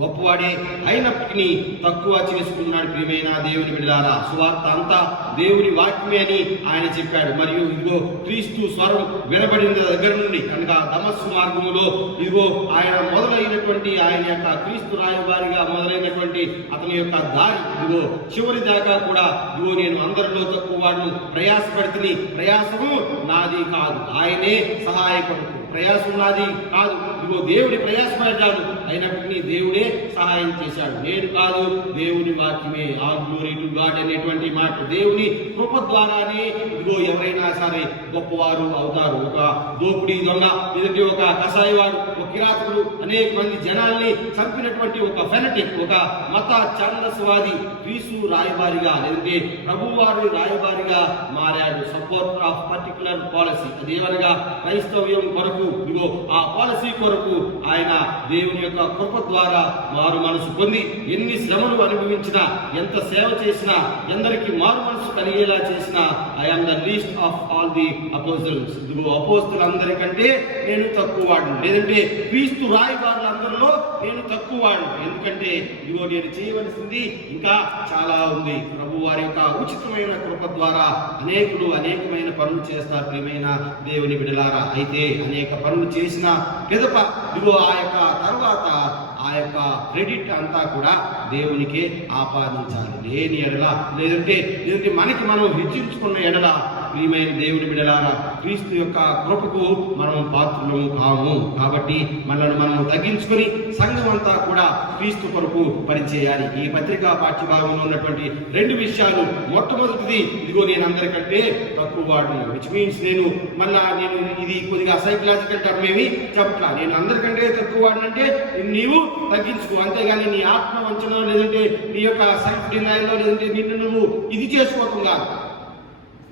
గొప్పవాడే అయినప్పటికీ తక్కువ చేసుకున్నాడు. ప్రియమైన దేవుని బిడ్డలారా, సువార్త అంతా దేవుని వాక్యమే అని ఆయన చెప్పాడు. మరియు ఇదిగో క్రీస్తు స్వరం వినబడిన దగ్గర నుండి కనుక దమస్సు మార్గంలో ఇదిగో ఆయన మొదలైనటువంటి ఆయన యొక్క క్రీస్తు రాయవారిగా మొదలైనటువంటి అతని యొక్క దారి ఇదిగో చివరి దాకా కూడా ఇదిగో నేను అందరిలో తక్కువ వాడును, ప్రయాసపడితే ప్రయాసము నాది కాదు, ఆయనే సహాయకుడు. ప్రయాసం నాది కాదు, ఇదిగో దేవుడి ప్రయాసపడ్డాను. అయినప్పటికీ దేవుడే సహాయం చేశాడు. నేను కాదు, దేవుని వాక్యమే. ఆల్ గ్లోరీ టు గాడ్ అనేటువంటి మాట దేవుని కృప ద్వారానే ఇదిగో ఎవరైనా సరే గొప్పవారు అవుతారు. ఒక దోపిడీ దొంగ, లేదంటే ఒక కసాయివాడు, ఒక కిరాతకుడు, అనేక మంది జనాల్ని చంపినటువంటి ఒక ఫెనటిక్, ఒక మత ఛాందసవాది క్రీస్తు రాయబారిగా, లేదంటే ప్రభువారి రాయబారిగా మారాడు. సపోర్టర్ ఆఫ్ పర్టికులర్ పాలసీ, అదేవనగా క్రైస్తవ్యం కొరకు, ఇదిగో ఆ పాలసీ కొరకు ఆయన దేవుని యొక్క కృప ద్వారా మారు మనసు పొంది ఎన్ని శ్రమలు అనుభవించినా, ఎంత సేవ చేసినా, ఎందరికి మారు మనసు కలిగేలా చేసినా, I'm the least of all the apostles. ఇదిగో అపోస్తులందరికంటే నేను తక్కువ వాడిని, లేదంటే క్రీస్తు రాయబారులందరిలో నేను తక్కువ వాడిని. ఎందుకంటే ఇదిగో నేను చేయవలసింది ఇంకా చాలా ఉంది. ప్రభు వారి యొక్క ఉచితమైన కృప ద్వారా అనేకమైన పనులు చేస్తారు ప్రియమైన దేవుని బిడ్డలారా. అయితే అనేక పనులు చేసిన పిదప ఇదిగో ఆ యొక్క తర్వాత ఆ యొక్క క్రెడిట్ అంతా కూడా దేవునికే ఆపాదించాలి. లేని ఎడల, లేదంటే మనకి మనం హెచ్చించుకున్న ఎడల ప్రియమైన దేవుని బిడ్డలారా, క్రీస్తు యొక్క కృపకు మనం పాత్రలు కాము. కాబట్టి మనల్ని మనం తగ్గించుకొని సంఘం అంతా కూడా క్రీస్తు కొరకు పనిచేయాలి. ఈ పత్రికా పాఠ్యభాగంలో ఉన్నటువంటి 2 విషయాలు. మొట్టమొదటిది, ఇదిగో నేను అందరికంటే తక్కువ వాడును, విచ్ మీన్స్ నేను ఇది కొద్దిగా సైకలాజికల్ టర్మ్ ఏమి చెప్పట్లా. నేను అందరికంటే తక్కువ వాడినంటే నీవు తగ్గించుకో, అంతేగాని నీ ఆత్మ వంచన, లేదంటే నీ యొక్క సెల్ఫ్ డినైల్లో, లేదంటే నిన్ను నువ్వు ఇది చేసుకోవటం కాదు.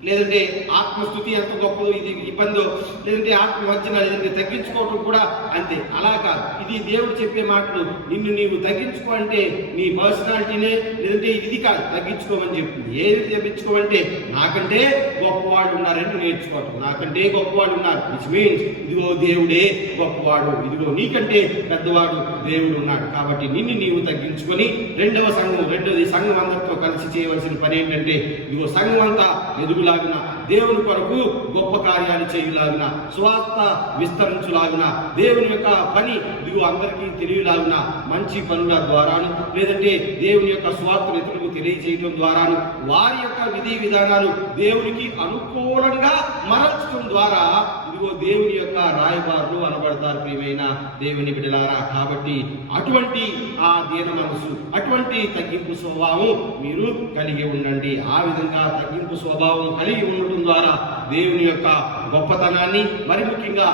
లేదంటే ఆత్మస్థుతి ఎంత గొప్పదో, ఇది ఇబ్బందో, లేదంటే ఆత్మవంచన, లేదంటే తగ్గించుకోవటం కూడా అంతే. అలా కాదు, ఇది దేవుడు చెప్పే మాటలు. నిన్ను నీవు తగ్గించుకో అంటే నీ పర్సనాలిటీనే, లేదంటే ఇది కాదు తగ్గించుకోమని చెప్తుంది. ఏది తగ్గించుకోమంటే నాకంటే గొప్పవాళ్ళు ఉన్నారని నేర్చుకోవటం. నాకంటే గొప్పవాళ్ళు ఉన్నారు, విచ్ మీన్స్ ఇదిగో దేవుడే గొప్పవాడు, ఇదిగో నీకంటే పెద్దవాడు దేవుడు ఉన్నాడు. కాబట్టి నిన్ను నీవు తగ్గించుకొని రెండవది సంఘం అందరితో కలిసి చేయవలసిన పని ఏంటంటే, ఇదిగో సంఘం అంతా ఎదుగులాగున, దేవుని కొరకు గొప్ప కార్యాలు చేయులాగున, సువార్త విస్తరించులాగున, దేవుని యొక్క పని ఇదిగో అందరికీ తెలియలాగున, మంచి పనుల ద్వారాను, లేదంటే దేవుని యొక్క సువార్తను ఇతరులకు తెలియజేయడం ద్వారాను, వారి యొక్క విధి విధానాలు దేవునికి అనుకూలంగా మరల్చడం ద్వారా ఇదిగో దేవుని యొక్క రాయబారులు అనబడతారు ప్రియమైన దేవుని బిడ్డలారా. కాబట్టి అటువంటి ఆ దీన మనసు, అటువంటి తగ్గింపు స్వభావం మీరు కలిగి ఉండండి. ఆ విధంగా తగ్గింపు స్వభావం కలిగి ఉండటం ద్వారా దేవుని యొక్క గొప్పతనాన్ని, మరి ముఖ్యంగా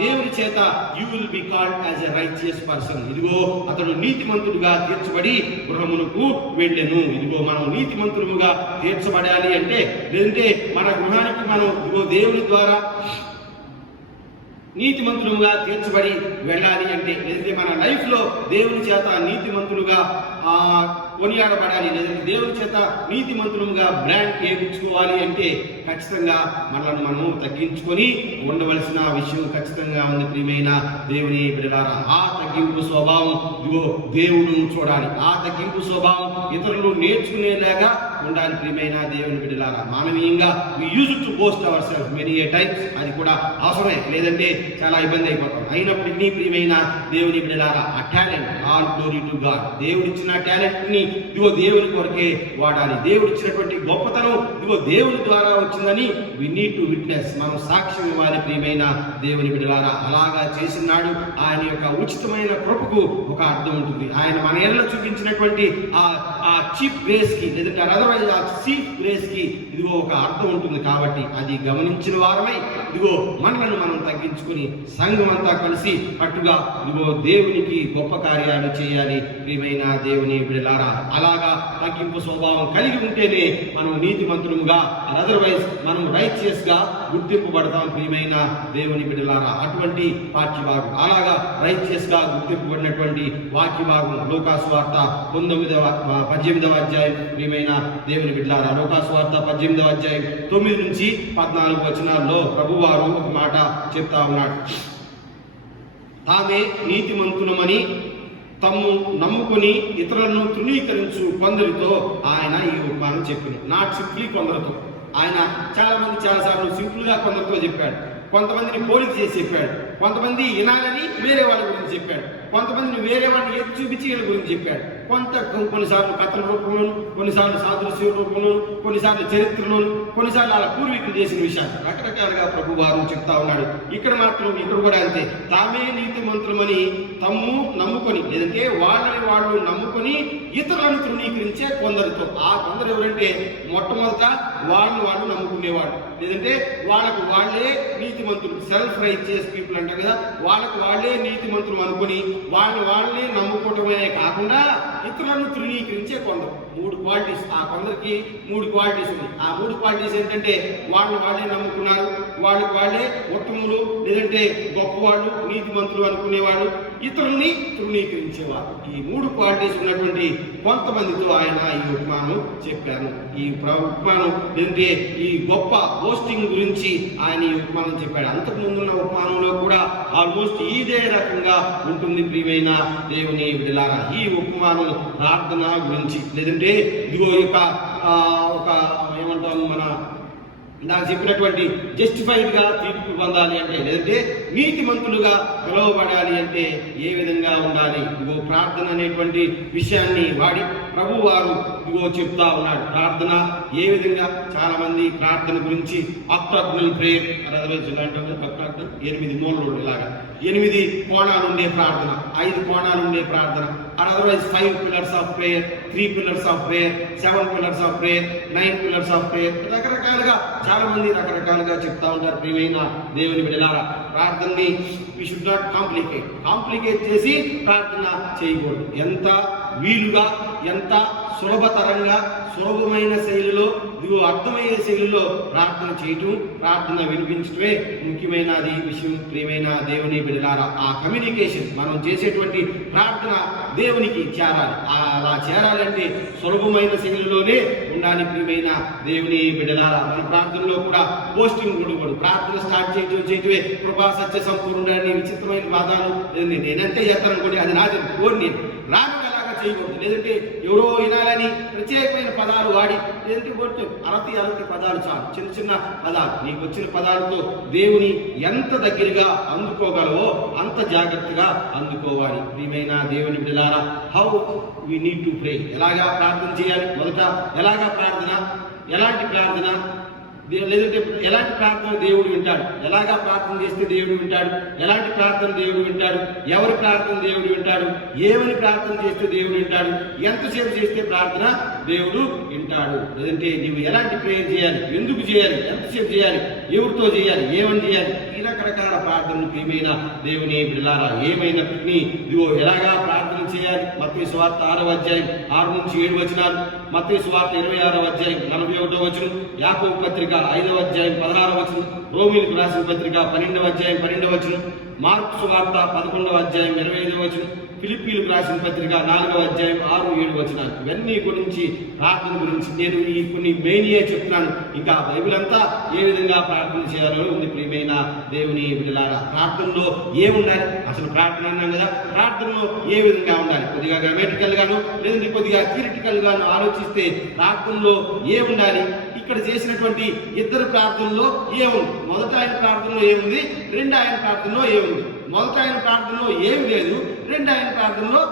దేవుని చేత you will be called as a righteous person. ఇదిగో అతడు నీతిమంతుడుగా తీర్చబడి గృహమునకు వెళ్ళెను. ఇదిగో మనం నీతిమంతులుగా తీర్చబడాలి అంటే, లేదంటే మన గృహానికి మనం ఇదిగో దేవుని ద్వారా నీతిమంతులుగా తీర్చబడి వెళ్ళాలి అంటే, లేదంటే మన లైఫ్లో దేవుని చేత నీతిమంతులుగా కొనియాడబడాలి, లేదంటే దేవుని చేత నీతిమంతులుగా బ్రాండ్ వేయించుకోవాలి అంటే ఖచ్చితంగా మనల్ని మనం తగ్గించుకొని ఉండవలసిన విషయం ఖచ్చితంగా ఉంది ప్రియమైన దేవుని బిడ్డలారా. ఆ తగ్గింపు స్వభావం ఇదిగో దేవుడు చూడాలి. ఆ తగ్గింపు స్వభావం ఇతరులు నేర్చుకునేలాగా ఉండాలి ప్రియమైన దేవుని బిడ్డలారా. మానవీయంగా we use to boast our self many a times, అది కూడా అవసరమే, లేదంటే చాలా ఇబ్బంది అయిపోతాం. అయినప్పటికీ ప్రియమైన దేవుని బిడ్డలారా, ఆ talent, all glory to God, దేవుడు ఇచ్చిన టాలెంట్ ని ఇదిగో దేవుని కొరకే వాడాలి. దేవుడు ఇచ్చినటువంటి గొప్పతనం ఇదిగో దేవుని ద్వారా వచ్చిందని వి నీడ్ టు విట్నెస్, మనం సాక్ష్యం ఇవ్వాలి ప్రియమైన దేవుని బిడ్డలారా. అలాగా చేసినాడు. ఆయన యొక్క ఉచితమైన కృపకు ఒక అర్థం ఉంటుంది. ఆయన మన ఎడల చూపించినటువంటి ఆ చీప్ గ్రేస్ కి, లేదంటే అదర్వైజ్ ఆ చీప్ గ్రేస్ కి ఇదిగో ఒక అర్థం ఉంటుంది. కాబట్టి అది గమనించిన వారమై ఇదిగో మనలను మనం తగ్గించుకొని సంఘం అంతా కలిసి కట్టుగా ఇదిగో దేవునికి గొప్ప కార్యాలు చేయాలి ప్రియమైన దేవుని బిడ్డలారా. అలాగా తగ్గింపు స్వభావం కలిగి ఉంటేనే మనం నీతిమంతులుగా, అదర్వైజ్ మనం రైచియస్ గా గుర్తింపబడతాం ప్రియమైన దేవుని బిడ్డలారా. అటువంటి పాఠ్యభాగం, అలాగా రైచియస్ గా గుర్తింపబడినటువంటి వాక్యభాగం లోకాసు వార్త 18వ అధ్యాయం ప్రియమైన దేవుని బిడ్డలారా. లోకాసు వార్త 18వ అధ్యాయం 9 నుంచి 14 వచనాల్లో ప్రభువారు ఒక మాట చెప్తా ఉన్నాడు. తామే నీతిమంతులమని తమ్ము నమ్ముకొని ఇతరులను తృణీకరించు కొందరితో ఆయన ఈ ఉపమానం చెప్పాడు. నాట్ సింప్లీ కొందరితో. ఆయన చాలాసార్లు సింపుల్ గా కొందరితో చెప్పాడు, కొంతమందిని పోలిక చేసి చెప్పాడు, కొంతమంది వినాలని వేరే వాళ్ళ గురించి చెప్పాడు, కొంతమందిని వేరే వాళ్ళని ఎత్తి చూపించి వీళ్ళ గురించి చెప్పాడు. కొన్నిసార్లు కథల రూపంలోను, కొన్నిసార్లు సాదృశ్య రూపంలోను, కొన్నిసార్లు చరిత్రలోను, కొన్నిసార్లు వాళ్ళ పూర్వీకులు చేసిన విషయాలు రకరకాలుగా ప్రభు వారు చెప్తా ఉన్నాడు. ఇక్కడ కూడా అంతే, తామే నీతిమంతులమని తమ్ము నమ్ముకొని, లేదంటే వాళ్ళని వాళ్ళు నమ్ముకొని ఇతరులను తృణీకరించే కొందరితో. ఆ కొందరు ఎవరంటే మొట్టమొదట వాళ్ళు నమ్ముకునేవాడు, లేదంటే వాళ్ళకు వాళ్ళే నీతిమంతులు, సెల్ఫ్ రైచియస్ పీపుల్ అంటారు కదా, వాళ్ళకు వాళ్ళే నీతిమంతులు అనుకుని వాళ్ళే నమ్ముకోవటమే కాకుండా ఇతరులను తృణీకరించే కొందరు. 3 క్వాలిటీస్, ఆ కొందరికి 3 క్వాలిటీస్ ఉన్నాయి. ఆ 3 క్వాలిటీస్ ఏంటంటే వాళ్ళే నమ్ముకున్నారు, వాళ్ళే ఉత్తములు, లేదంటే గొప్పవాళ్ళు, నీతిమంతులు అనుకునేవాళ్ళు, ఇతరుల్ని తృణీకరించేవారు. ఈ 3 క్వాలిటీస్ ఉన్నటువంటి కొంతమందితో ఆయన ఈ ఉపమానం చెప్పాను. ఈ ఉపమానం లేదంటే ఈ గొప్ప పోస్టింగ్ గురించి ఆయన ఈ ఉపమానం చెప్పాడు. అంతకు ముందున్న ఉపమానంలో కూడా ఆల్మోస్ట్ ఇదే రకంగా ఉంటుంది ప్రియమైన దేవుని బిడ్డలారా. ఈ ఉపమానం ప్రార్థన గురించి, లేదంటే ఇదిగో ఒక ఏమంటాము, మన నాకు చెప్పినటువంటి జస్టిఫైడ్గా తీర్పు పొందాలి అంటే, లేదంటే నీతిమంతులుగా పిలువబడాలి అంటే ఏ విధంగా ఉండాలి, ఇదిగో ప్రార్థన అనేటువంటి విషయాన్ని వాడి ప్రభు వారు ఇదిగో చెప్తా ఉన్నాడు. ప్రార్థన ఏ విధంగా, చాలా మంది ప్రార్థన గురించి ఆక్టాగ్నల్ ప్రేయర్ అంటారు, 8 మూలలు ఇలాగా 8 కోణాలు ఉండే ప్రార్థన, 5 కోణాలు ఉండే ప్రార్థన, otherwise 5 pillars of prayer, 3 pillars of prayer, 7 pillars of prayer, 9 pillars of prayer, రకరకాలుగా చాలా మంది రకరకాలుగా చెప్తా ఉంటారు. ప్రియమైన దేవుని బిడ్డలారా, ప్రార్థనని వి షుడ్ నాట్ కాంప్లికేట్ చేసి ప్రార్థన చేయకూడదు. ఎంత వీలుగా, ఎంత సులభతరంగా, సులభమైన శైలిలో, ఇదిగో అర్థమయ్యే శైలిలో ప్రార్థన చేయటం, ప్రార్థన వినిపించడమే ముఖ్యమైనది విషయం. ప్రియమైన దేవుని బిడ్డలారా, ఆ కమ్యూనికేషన్, మనం చేసేటువంటి ప్రార్థన దేవునికి చేరాలి. అలా చేరాలంటే సులభమైన శైలిలోనే ఉండాలి. ప్రియమైన దేవుని బిడ్డలారా, మన ప్రార్థనలో కూడా పోస్టింగ్ ఉండకూడదు. ప్రార్థన స్టార్ట్ చేయటమే కృపా సత్య సంపూర్ణాన్ని విచిత్రమైన వాదాలు, నేనంతే చేస్తాను కూడా అది నాది కోరిని రాను చేయకూడదు. లేదంటే ఎవరో వినాలని ప్రత్యేకమైన పదాలు వాడి, లేదంటే అరతి పదాలు చాలు, చిన్న పదాలు, నీకు వచ్చిన పదాలతో దేవుని ఎంత దగ్గరగా అందుకోగలవో అంత జాగ్రత్తగా అందుకోవాలి. ప్రియమైన దేవుని బిడ్డలారా, how we need to pray, ఎలాగా ప్రార్థన చేయాలి, మొదట ఎలాగా ప్రార్థన, ఎలాంటి ప్రార్థన, లేదంటే ఎలాంటి ప్రార్థన దేవుడు వింటాడు, ఎలాగా ప్రార్థన చేస్తే దేవుడు వింటాడు, ఎలాంటి ప్రార్థన దేవుడు వింటాడు, ఎవరి ప్రార్థన దేవుడు వింటాడు, ఏమని ప్రార్థన చేస్తే దేవుడు వింటాడు, ఎంతసేపు చేస్తే ప్రార్థన దేవుడు వింటాడు, లేదంటే నువ్వు ఎలాంటి ప్రేయర్ చేయాలి, ఎందుకు చేయాలి, ఎంతసేపు చేయాలి, ఎవరితో చేయాలి, ఏమని చేయాలి, ఈ రకరకాల ప్రార్థనలు. ప్రియమైన దేవుని బిడ్డలారా, ఏమైనప్పటికీ ఇదిగో ఎలాగా ప్రార్థన చేయాలి, మత్తయి సువార్త 6వ అధ్యాయం 6 నుంచి 7 వచనాలు, మత్తయి సువార్త 26వ అధ్యాయం 41వ వచనం, యాకోబు పత్రిక 5వ అధ్యాయం 16వ వచనం, రోమీయులకు రాసిన పత్రిక 12వ అధ్యాయం 12వ వచనం, మార్కు సువార్త 11వ అధ్యాయం 25వ వచనం, ఫిలిప్పీలకు రాసిన పత్రిక 4వ అధ్యాయం 6, 7 వచనాలు. ఇవన్నీ గురించి, ప్రార్థన గురించి నేను ఈ కొన్ని మెయిన్గా చెప్తున్నాను. ఇంకా బైబిల్ అంతా ఏ విధంగా ప్రార్థన చేయాలో ఉంది. ప్రియమైన దేవుని బిడ్డలారా, ప్రార్థనలో ఏముండాలి, అసలు ప్రార్థన అన్నాం కదా, ప్రార్థనలో ఏ విధంగా ఉండాలి, కొద్దిగా గ్రామటికల్ గాను, లేదంటే కొద్దిగా థియరిటికల్ గాను ఆలోచిస్తే ప్రార్థనలో ఏముండాలి. ఇక్కడ చేసినటువంటి ఇద్దరు ప్రార్థనలో ఏముంది, మొదట ఆయన ప్రార్థనలో ఏముంది, రెండో ఆయన ప్రార్థనలో ఏముంది. మొదట ఆయన ప్రార్థనలో ఏమి లేదు, రెండో ఆయన ప్రార్థనలో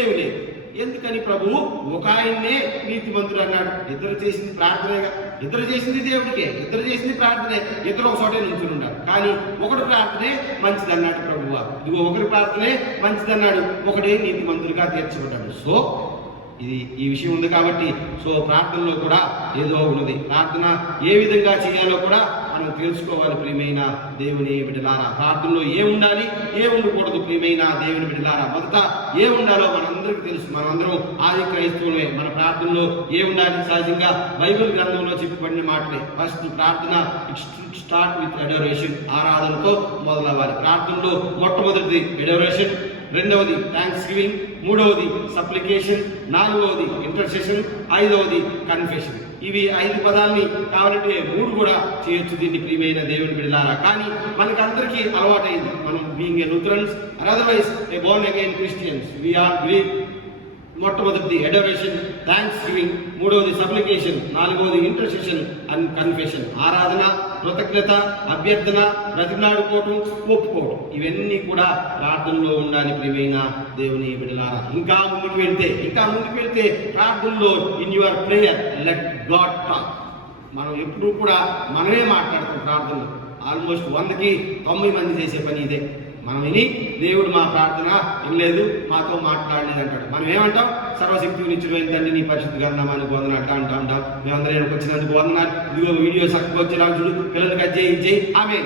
ఏమి లేదు. ఎందుకని ప్రభువు ఒక ఆయన్నే నీతిమంతుడు అన్నాడు. ఇద్దరు చేసింది ప్రార్థనేగా, ఇద్దరు చేసింది దేవుడికే, ఇద్దరు చేసింది ప్రార్థనే, ఇద్దరు ఒక చోటే నుంచుని ఉన్నారు. కానీ ఒకటి ప్రార్థనే మంచిది అన్నాడు ప్రభువు. ఇదిగో ఒకరి ప్రార్థనే మంచిది అన్నాడు, ఒకటే నీతిమంతుడిగా తీర్చబడ్డాడు. సో ఈ విషయం ఉంది కాబట్టి, సో ప్రార్థనలో కూడా ఏదో ఉన్నది. ప్రార్థన ఏ విధంగా చేయాలో కూడా మనం తెలుసుకోవాలి. ప్రియమైన దేవుని బిడ్డలారా, ప్రార్థనలో ఏముండాలి, ఏముండకూడదు. ప్రియమైన దేవుని బిడ్డలారా, మొదట ఏముండాలో మనందరికీ తెలుసు. మనందరం ఆది క్రైస్తవులే. మన ప్రార్థనలో ఏముండాలి, సహజంగా బైబిల్ గ్రంథంలో చెప్పబడిన మాటలే. ఫస్ట్ ప్రార్థన స్టార్ట్ విత్ అడోరేషన్, ఆరాధనతో మొదలవ్వాలి. ప్రార్థనలో మొట్టమొదటిది అడోరేషన్, రెండవది థ్యాంక్స్ గివింగ్, మూడవది సప్లికేషన్, నాలుగవది ఇంటర్సెషన్, ఐదవది కన్ఫెషన్. ఇవి 5 పదాలని కావాలంటే 3 కూడా చేయొచ్చు దీన్ని. ప్రియమైన దేవుని బిడ్డలారా, కానీ మనకందరికీ అలవాటైంది. మనం being a Lutherans otherwise a born again Christians, we are Greek. మొట్టమొదటిది అడోరేషన్, థ్యాంక్స్ గివింగ్, మూడవది సప్లికేషన్, నాలుగవది ఇంటర్సెషన్ అండ్ కన్ఫెషన్. ఆరాధన, కృతజ్ఞత, అభ్యర్థన, బ్రతిమలాడుకోవటం, ఒప్పుకోవటం, ఇవన్నీ కూడా ప్రార్థనలో ఉండాలి ప్రియమైన దేవుని బిడ్డలారా. ఇంకా ముందుకు వెళ్తే ప్రార్థనలో in your prayer let God talk. మనం ఎప్పుడు కూడా మనమే మాట్లాడతాం ప్రార్థనలో. ఆల్మోస్ట్ 100కి 90 మంది చేసే పని ఇదే. మనం విని దేవుడు మా ప్రార్థన వినలేదు, మాతో మాట్లాడలేదు అంటాడు. మనం ఏమంటాం? సర్వశక్తిని ఇచ్చిపోయిన తండ్రి నీ పరిశుద్ధ గ్రంథానికి వందనాలు అంటాం. మేమందరం వచ్చినందుకు వందనాలు, ఇదిగో వీడియో చక్కగా వచ్చేలా చూడు, పిల్లలకి అది చేయి ఆమె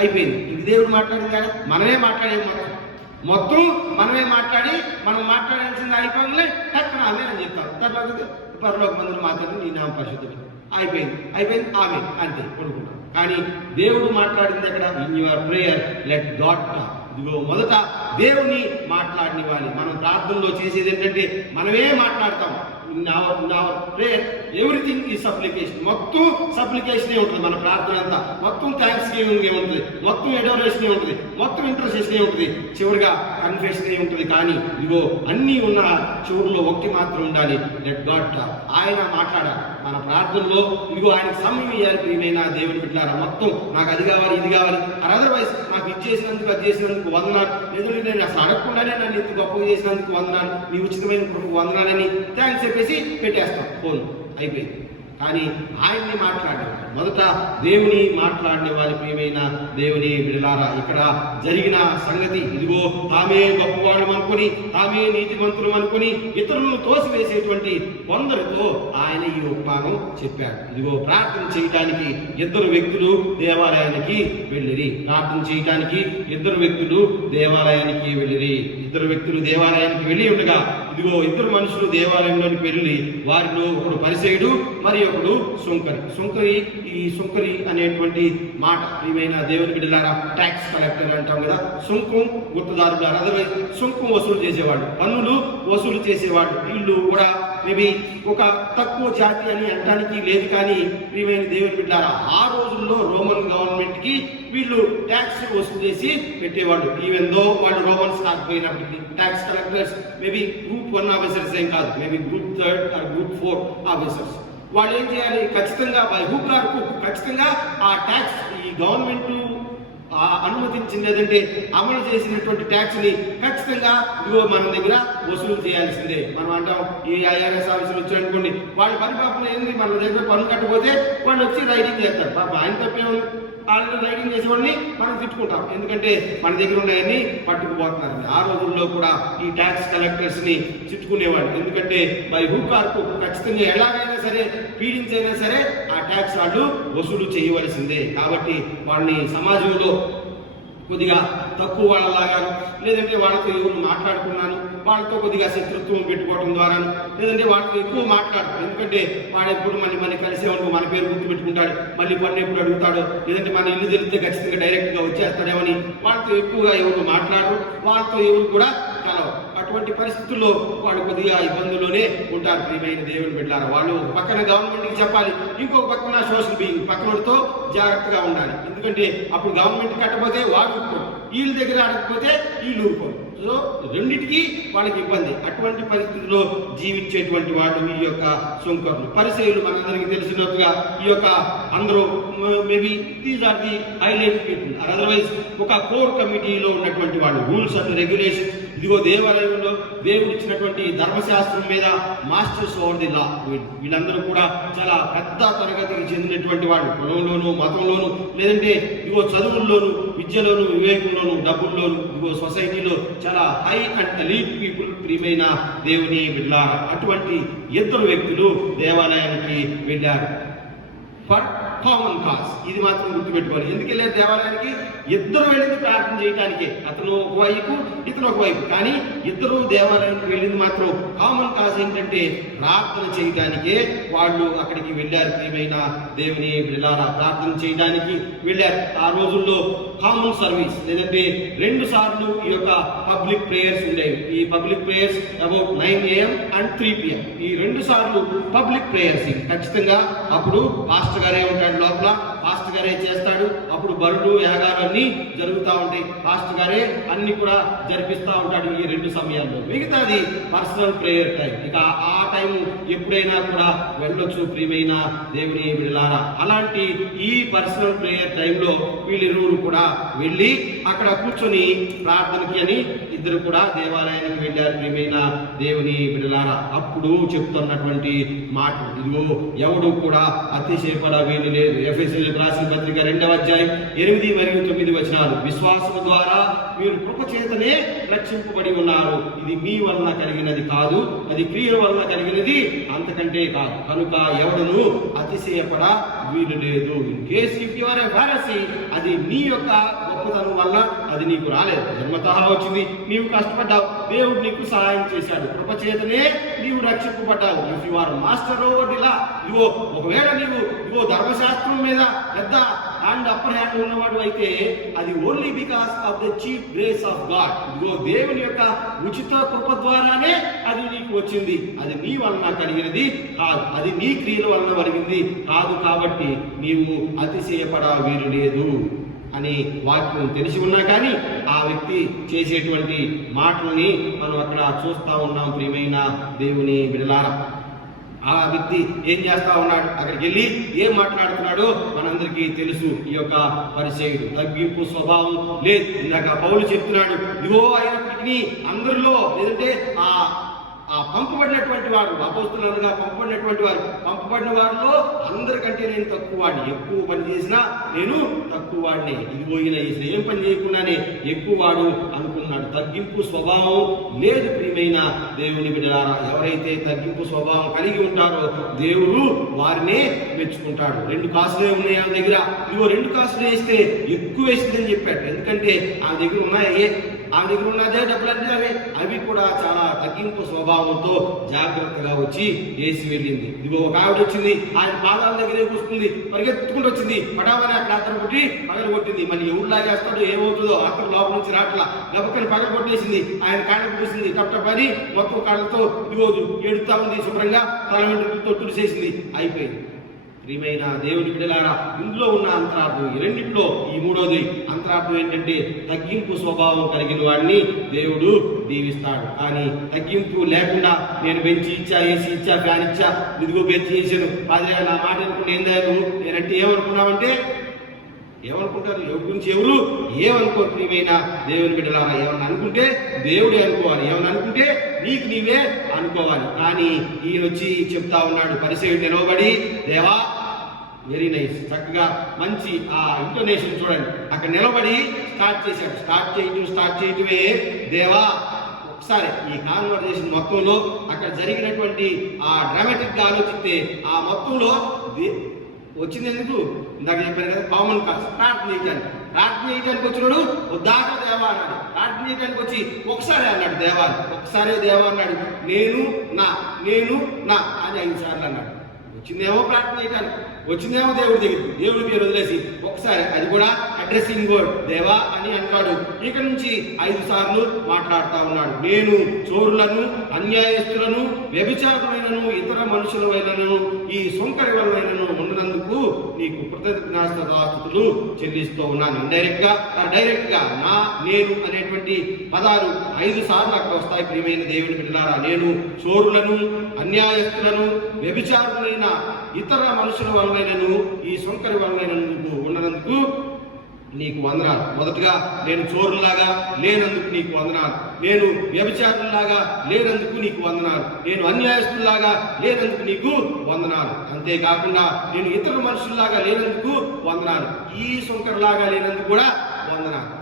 అయిపోయింది. ఇది దేవుడు మాట్లాడింది కదా, మనమే మాట్లాడేది. మొత్తం మనమే మాట్లాడి మనం మాట్లాడాల్సింది అయిపోయింది టక్కున ఆమె అని చెప్తాం. తర్వాత పరలోక మందులు మాట్లాడి నీ నామ పరిశుద్ధుడు అయిపోయింది ఆమె అంతే కొడుకుంటాం. కానీ దేవుడు మాట్లాడింది ఎక్కడ? In your prayer let God talk. ఇదిగో మొదట దేవుని మాట్లాడినివ్వాలి. మనం ప్రార్థనలో చేసేది ఏంటంటే మనమే మాట్లాడతాం. ప్రేయర్ ఎవ్రీథింగ్ ఈ సప్లికేషన్, మొత్తం సప్లికేషనే ఉంటుంది. మన ప్రార్థన అంతా మొత్తం థ్యాంక్స్ గివింగ్ ఉంటుంది, మొత్తం ఎడోరేషనే ఉంటుంది, మొత్తం ఇంటర్సెషనే ఉంటుంది, చివరిగా కన్ఫెషనే ఉంటుంది. కానీ ఇదిగో అన్నీ ఉన్న చివరిలో ఒకటి మాత్రం ఉండాలి, లెట్ గాడ్ టాక్. ఆయన మాట్లాడాలి మన ప్రార్థనలో. ఇదిగో ఆయనకు సమయం ఇవ్వాలి ప్రియమైన దేవుని బిడ్డలారా. మొత్తం నాకు అది కావాలి ఇది కావాలి, అదర్వైజ్ నాకు ఇది చేసినందుకు అది చేసినందుకు వందనాలు, లేదంటే నేను అసలు అడగకుండానే నన్ను ఇంత గొప్పగా చేసినందుకు వందనాలు, నీ ఉచితమైన కృపకు వందనాలని థ్యాంక్స్ చెప్పేసి పెట్టేస్తాం, ఫోన్ అయిపోయింది. కానీ ఆయన్ని మాట్లాడాలి. మొదట దేవుని మాట్లాడిన వారి ప్రియమైన దేవుని బిడ్డలారా, ఇక్కడ జరిగిన సంగతి ఇదిగో, తామే గొప్పవాడు అనుకొని, తామే నీతిమంతులు అనుకొని ఇతరులను తోసివేసేటువంటి కొందరితో ఆయన ఈ ఉపమానం చెప్పాడు. ఇదిగో ప్రార్థన చేయడానికి ఇద్దరు వ్యక్తులు దేవాలయానికి వెళ్ళిరి. ఇద్దరు వ్యక్తులు దేవాలయానికి వెళ్ళి ఉండగా ఇదిగో ఇద్దరు మనుషులు దేవాలయంలోనికి వెళ్ళి, వారిలో ఒకడు పరిసయుడు, మరి ఒకడు సుంకరి. ఈ సుంకరి అనేటువంటి మాట ప్రియమైన దేవుని బిడ్డలారా, ట్యాక్స్ కలెక్టర్ అంటాం కదా, సుంకం గుర్తుదారులు, అదర్వైజ్ సుంకం వసూలు చేసేవాడు, పన్నులు వసూలు చేసేవాడు. వీళ్ళు కూడా మేబీ ఒక తక్కువ జాతి అని అనడానికి లేదు. కానీ ప్రియమైన దేవుని బిడ్డలారా, ఆ రోజుల్లో రోమన్ గవర్నమెంట్ కి వీళ్ళు ట్యాక్స్ వసూలు చేసి పెట్టేవాళ్ళు. ఈవెన్ దో వాళ్ళు రోమన్స్ కాకపోయినప్పటికీ tax collectors maybe group 1 officers ఏం కాదు, maybe group 3 or group 4 officers. వాళ్ళు ఏం చేయాలి? ఖచ్చితంగా బై హుక్ ఆర్ క్రూక్ ఖచ్చితంగా ఆ ట్యాక్స్, ఈ గవర్నమెంట్ అనుమతించింది లేదంటే అమలు చేసినటువంటి ట్యాక్స్ ని ఖచ్చితంగా ఇదిగో మన దగ్గర వసూలు చేయాల్సిందే. మనం అంటాం ఈ ఐఆర్ఎస్ ఆఫీసులు వచ్చారనుకోండి, వాళ్ళ పని పాపం ఏంది, మన దగ్గర పన్ను కట్టకపోతే వాళ్ళు వచ్చి రైడింగ్ చేస్తారు. పాప ఆయన తప్పేమో, వాళ్ళు రైడింగ్ చేసేవాడిని మనం తిట్టుకుంటాం, ఎందుకంటే మన దగ్గర ఉన్నాయని పట్టుకుపోతున్నారు. ఆ రోజుల్లో కూడా ఈ ట్యాక్స్ కలెక్టర్స్ ని తిట్టుకునేవాళ్ళు, ఎందుకంటే బై హుక్ ఆర్ క్రూక్ ఖచ్చితంగా ఎలాగైనా సరే పీడించైనా సరే ఆ ట్యాక్స్ వాళ్ళు వసూలు చేయవలసిందే. కాబట్టి వాళ్ళని సమాజంలో కొద్దిగా తక్కువ వాళ్ళలాగాను, లేదంటే వాళ్ళతో ఎవరు మాట్లాడుకున్నాను, వాళ్ళతో కొద్దిగా శత్రుత్వం పెట్టుకోవడం ద్వారా, లేదంటే వాళ్ళతో ఎక్కువ మాట్లాడతాం, ఎందుకంటే వాడు ఎప్పుడు మళ్ళీ కలిసే ఉంటూ మన పేరు గుర్తు పెట్టుకుంటాడు, మళ్ళీ పన్ను ఎప్పుడు అడుగుతాడు, లేదంటే మన ఇల్లు తెలిస్తే ఖచ్చితంగా డైరెక్ట్గా వచ్చేస్తాడేమని వాళ్ళతో ఎక్కువగా ఎవరు మాట్లాడరు, వాళ్ళతో ఎవరు కూడా కలవు. అటువంటి పరిస్థితుల్లో వాళ్ళు కొద్దిగా ఇబ్బందుల్లోనే ఉంటారు ప్రియమైన దేవుని బిడ్డలారా. వాళ్ళు పక్కన గవర్నమెంట్కి చెప్పాలి, ఇంకొక పక్కన సోషల్ బీయింగ్ పక్కనతో జాగ్రత్తగా ఉండాలి, ఎందుకంటే అప్పుడు గవర్నమెంట్ కట్టకపోతే వాడు ఊరుకోరు, వీళ్ళ దగ్గర అడగకపోతే వీళ్ళు ఊరుకోరు. సో రెండింటికి వాళ్ళకి ఇబ్బంది. అటువంటి పరిస్థితుల్లో జీవించేటువంటి వాళ్ళు ఈ యొక్క సుంకర్లు, పరిసయ్యులు. మనందరికీ తెలిసినట్టుగా ఈ యొక్క అందరూ maybe these are the highlight people, otherwise ఒక కోర్ కమిటీలో ఉన్నటువంటి వాళ్ళు, రూల్స్ అండ్ రెగ్యులేషన్స్. ఇదిగో దేవాలయంలో దేవుడు ఇచ్చినటువంటి ధర్మశాస్త్రం మీద మాస్టర్స్ ఓవర్ ది లా. వీళ్ళందరూ కూడా చాలా పెద్ద తరగతికి చెందినటువంటి వాళ్ళు, కులంలోను మతంలోను, లేదంటే ఇదిగో చదువుల్లోను, విద్యలోను, వివేకంలోను, డబ్బుల్లోను, ఇదిగో సొసైటీలో చాలా హై అండ్ ఎలీట్ పీపుల్ ప్రియమైన దేవుని బిడ్డలారా. అటువంటి ఇద్దరు వ్యక్తులు దేవాలయానికి వెళ్ళారు ఫర్ కామన్ కాజ్. ఇది మాత్రం గుర్తుపెట్టుకోవాలి. ఎందుకు వెళ్ళారు దేవాలయానికి? ఇద్దరు వెళ్ళింది ప్రార్థన చేయడానికే, అతను ఒకవైపు ఇతను ఒకవైపు. కానీ ఇద్దరు దేవాలయానికి వెళ్ళింది మాత్రం కామన్ కాజ్ ఏంటంటే ప్రార్థన చేయడానికే వాళ్ళు అక్కడికి వెళ్ళారు ప్రియమైన దేవుని బిడ్డలారా. ప్రార్థన చేయడానికి వెళ్ళారు. ఆ రోజుల్లో కామన్ సర్వీస్, లేదంటే 2 సార్లు ఈ యొక్క పబ్లిక్ ప్రేయర్స్ ఉండేవి. ఈ public prayers about 9 AM and 3 PM. ఈ 2 సార్లు పబ్లిక్ ప్రేయర్స్ ఖచ్చితంగా. అప్పుడు పాస్టర్ గారే ఉంటాడు లోపల, పాస్టర్ గారే చేస్తాడు. అప్పుడు బరులు యాగాలు అన్నీ జరుగుతూ ఉంటాయి. పాస్టర్ గారే అన్ని కూడా జరిపిస్తూ ఉంటాడు ఈ 2 సమయాల్లో. మిగతాది పర్సనల్ ప్రేయర్ టైం. ఇక ఆ టైం ఎప్పుడైనా కూడా వెళ్ళొచ్చు ప్రియమైన దేవుని బిడ్డలారా. అలాంటి ఈ పర్సనల్ ప్రేయర్ టైంలో వీళ్ళిరువురు కూడా వెళ్ళి అక్కడ కూర్చొని ప్రార్థనకి అని ఇద్దరు కూడా దేవాలయానికి వెళ్ళారు ప్రియమైన దేవుని బిడ్డలారా. అప్పుడు చెప్తున్నటువంటి మాట, ఇదిగో ఎవడు కూడా అతిశయపడ వీలు లేదు. ఎఫెసీయులకు రాసిన పత్రిక 2వ అధ్యాయం 8 మరియు 9 వచనాలు. విశ్వాసము ద్వారా మీరు కృప చేతనే రక్షింపబడి ఉన్నారు. ఇది మీ వలన కలిగినది కాదు, అది క్రియల వలన కలిగినది అంతకంటే కాదు. కనుక ఎవడును అతిశయపడ వీలు లేదు. In case if you are a Pharisee, అది నీ యొక్క గొప్పతనం వల్ల అది నీకు రాలేదు, జన్మతః వచ్చింది. నీవు కష్టపడ్డావు, దేవుడు నీకు సహాయం చేశాడు, కృప చేతనే నీవు రక్షింపబడ్డావు. If you are master over ఇలా, ఇదిగో ఒకవేళ నీవు ఇదిగో ధర్మశాస్త్రం మీద పెద్ద అప్పర్ హ్యాండ్ ఉన్నవాడు అయితే అది only because of the cheap grace of God. ఇదిగో దేవుని యొక్క ఉచిత కృప ద్వారానే అది నీకు వచ్చింది. అది నీ వలన కలిగినది కాదు, అది నీ క్రియల వలన కలిగింది కాదు. కాబట్టి నీవు అతిశయపడ వీలు లేదు అని వాక్యం తెలిసి ఉన్నా కానీ ఆ వ్యక్తి చేసేటువంటి మాటల్ని మనం అక్కడ చూస్తూ ఉన్నాం ప్రియమైన దేవుని బిడ్డలారా. ఆ వ్యక్తి ఏం చేస్తా ఉన్నాడు, అక్కడికి వెళ్ళి ఏం మాట్లాడుతున్నాడో మనందరికీ తెలుసు. ఈ యొక్క పరిచయుడు తగ్గింపు స్వభావం లేదు. ఇందాక పౌలు చెప్తున్నాడు, ఇదిగో అయినప్పటికీ అందరిలో లేదంటే ఆ పంపబడినటువంటి వారు, అపోస్తులుగా పంపబడినటువంటి వారు, పంపబడిన వారిలో అందరికంటే నేను తక్కువ వాడిని, ఎక్కువ పని చేసినా నేను తక్కువ వాడిని, ఇదిగో ఈయన ఏం పని చేయకుండానే ఎక్కువ వాడు అనుకున్నాడు. తగ్గింపు స్వభావం లేదు ప్రియమైన దేవుని బిడ్డలారా. ఎవరైతే తగ్గింపు స్వభావం కలిగి ఉంటారో దేవుడు వారినే మెచ్చుకుంటాడు. 2 కాసులే ఉన్నాయి ఆమె దగ్గర, ఇదిగో 2 కాసులు వేస్తే ఎక్కువ వేసిందని చెప్పాడు. ఎందుకంటే ఆమె దగ్గర ఉన్నాయి, ఆమె దగ్గర ఉన్నదే డబ్బులన్నీ అవి కూడా చాలా తగ్గింపు స్వభావంతో జాగ్రత్తగా వచ్చి వేసి వెళ్ళింది. ఇదిగో ఒక ఆవిడ వచ్చింది, ఆయన పాదాల దగ్గరే కూర్చుంది, పరిగెత్తుకుంటూ వచ్చింది, పడామని అక్కడ అత్తను కొట్టి పగలు కొట్టింది. మళ్ళీ ఎవరిలాగేస్తాడో ఏమవుతుందో అక్కడ లోపల నుంచి రాట్లా గబక్కని పగలు కొట్టేసింది. ఆయన కాళ్ళకు పూసింది, టప్టపని మొత్తం కాళ్ళతో ఇదిగో ఎడుతా ఉంది, శుభ్రంగా తల వెంట్రుకలతో తుడిసేసింది, అయిపోయింది. ప్రియమైన దేవుని బిడ్డలారా, ఇందులో ఉన్న అంతరార్థం ఈ రెండిట్లో ఈ మూడోది అంతరార్థం ఏంటంటే తగ్గింపు స్వభావం కలిగిన వాడిని దేవుడు దీవిస్తాడు. కానీ తగ్గింపు లేకుండా నేను బెంచి ఇచ్చా, ఏసీ ఇచ్చా, ఫ్యాన్ ఇచ్చా, ఇదిగో బెంచి చేశాను, పాదరే నా మాట అనుకుంటే ఏందా నువ్వు, నేనంటే ఏమనుకున్నావంటే ఏమనుకుంటారు, ఎవరి గురించి ఎవరు ఏమనుకోరు. ప్రియమైన దేవుని బిడ్డలారా, ఏమన్నా అనుకుంటే దేవుడే అనుకోవాలి, ఏమన్నా అనుకుంటే నీకు నీవే అనుకోవాలి. కానీ ఈయన వచ్చి చెప్తా ఉన్నాడు, పరిచయుడు నిలవబడి, దేవా, వెరీ నైస్, చక్కగా మంచి ఆ ఇంటోనేషన్ చూడండి, అక్కడ నిలబడి స్టార్ట్ చేశాడు. స్టార్ట్ చేయటమే దేవా. ఒకసారి ఈ కాన్వర్జేషన్ మొత్తంలో అక్కడ జరిగినటువంటి ఆ డ్రామాటిక్ గా ఆలోచిస్తే ఆ మొత్తంలో వచ్చింది ఎందుకు, ఇందాక చెప్పాను కదా, కామన్ కాజ్, ప్రార్థన చేయడానికి వచ్చినాడు, దాకా దేవా అన్నాడు. ప్రార్థన చేయడానికి వచ్చి ఒకసారి అన్నాడు దేవా, ఒకసారే దేవా అన్నాడు. నేను నా అని 5 సార్లు అన్నాడు. వచ్చిందేమో ప్రార్థన చేయడానికి, వచ్చిందేమో దేవుడి పేరు వదిలేసి ఒకసారి, అది కూడా అడ్రస్సింగ్ వర్డ్ దేవా అని అంటాడు. ఇక నుంచి 5 సార్లు మాట్లాడుతూ ఉన్నాడు. నేను చోరులను, అన్యాయస్తులను, వ్యభిచారులైనను, ఇతర మనుషుల వలనను, ఈ సొంకరి వలనను ఉన్నందుకు నీకు కృతజ్ఞతాస్తుతులు చెల్లిస్తూ ఉన్నాను. డైరెక్ట్ గా నా, నేను అనేటువంటి పదాలు 5 సార్లు అక్కడ వస్తాయి. ప్రియమైన దేవుని బిడ్డలారా, నేను చోరులను, అన్యాయస్తులను, వ్యభిచారులైన, ఇతర మనుషుల వలనను, ఈ సొంకరి వలనను ఉన్నందుకు నీకు వందనాలు. మొదటగా నేను చోరులాగా లేనందుకు నీకు వందనాలు, నేను వ్యభిచారులాగా లేనందుకు నీకు వందనాలు, నేను అన్యాయస్తులాగా లేనందుకు నీకు వందనాలు. అంతేకాకుండా నేను ఇతర మనుషుల్లాగా లేనందుకు వందనాలు, ఈ సొంకరులాగా లేనందుకు కూడా వందనాలు.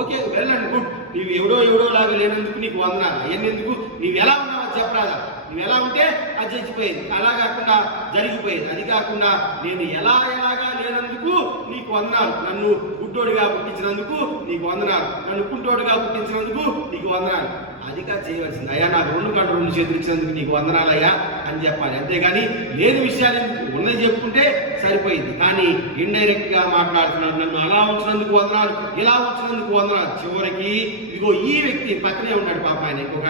Okay, well and good. నీవు ఎవడో లాగా లేనందుకు నీకు వందనాలు. అయ్యేందుకు నీవు ఎలా ఉన్నావో చెప్పరాదా, నువ్వు ఎలా ఉంటే అది చచ్చిపోయేది, అలా కాకుండా జరిగిపోయేది. అది కాకుండా నేను ఎలాగా లేనందుకు నీకు వందనాలు, నన్ను గుడ్డోడిగా పుట్టించినందుకు నీకు వందనాలు, నన్ను కుంటోడిగా పుట్టించినందుకు నీకు వందనాలు. అదిగా చేయవలసింది. అయ్యా నాకు 2 కళ్ళు 2 చేతులు ఇచ్చినందుకు నీకు వందనాలయ్యా అని చెప్పాలి. అంతేగాని లేని విషయాలు ఉన్నది చెప్పుకుంటే సరిపోయింది. కానీ ఇండైరెక్ట్గా మాట్లాడుతున్నాడు, నన్ను అలా ఉంచినందుకు వందనాలు, ఇలా ఉంచినందుకు వందనాలు. చివరికి ఇదిగో ఈ వ్యక్తి పక్కనే ఉన్నాడు పాప, ఆయన ఇంకొక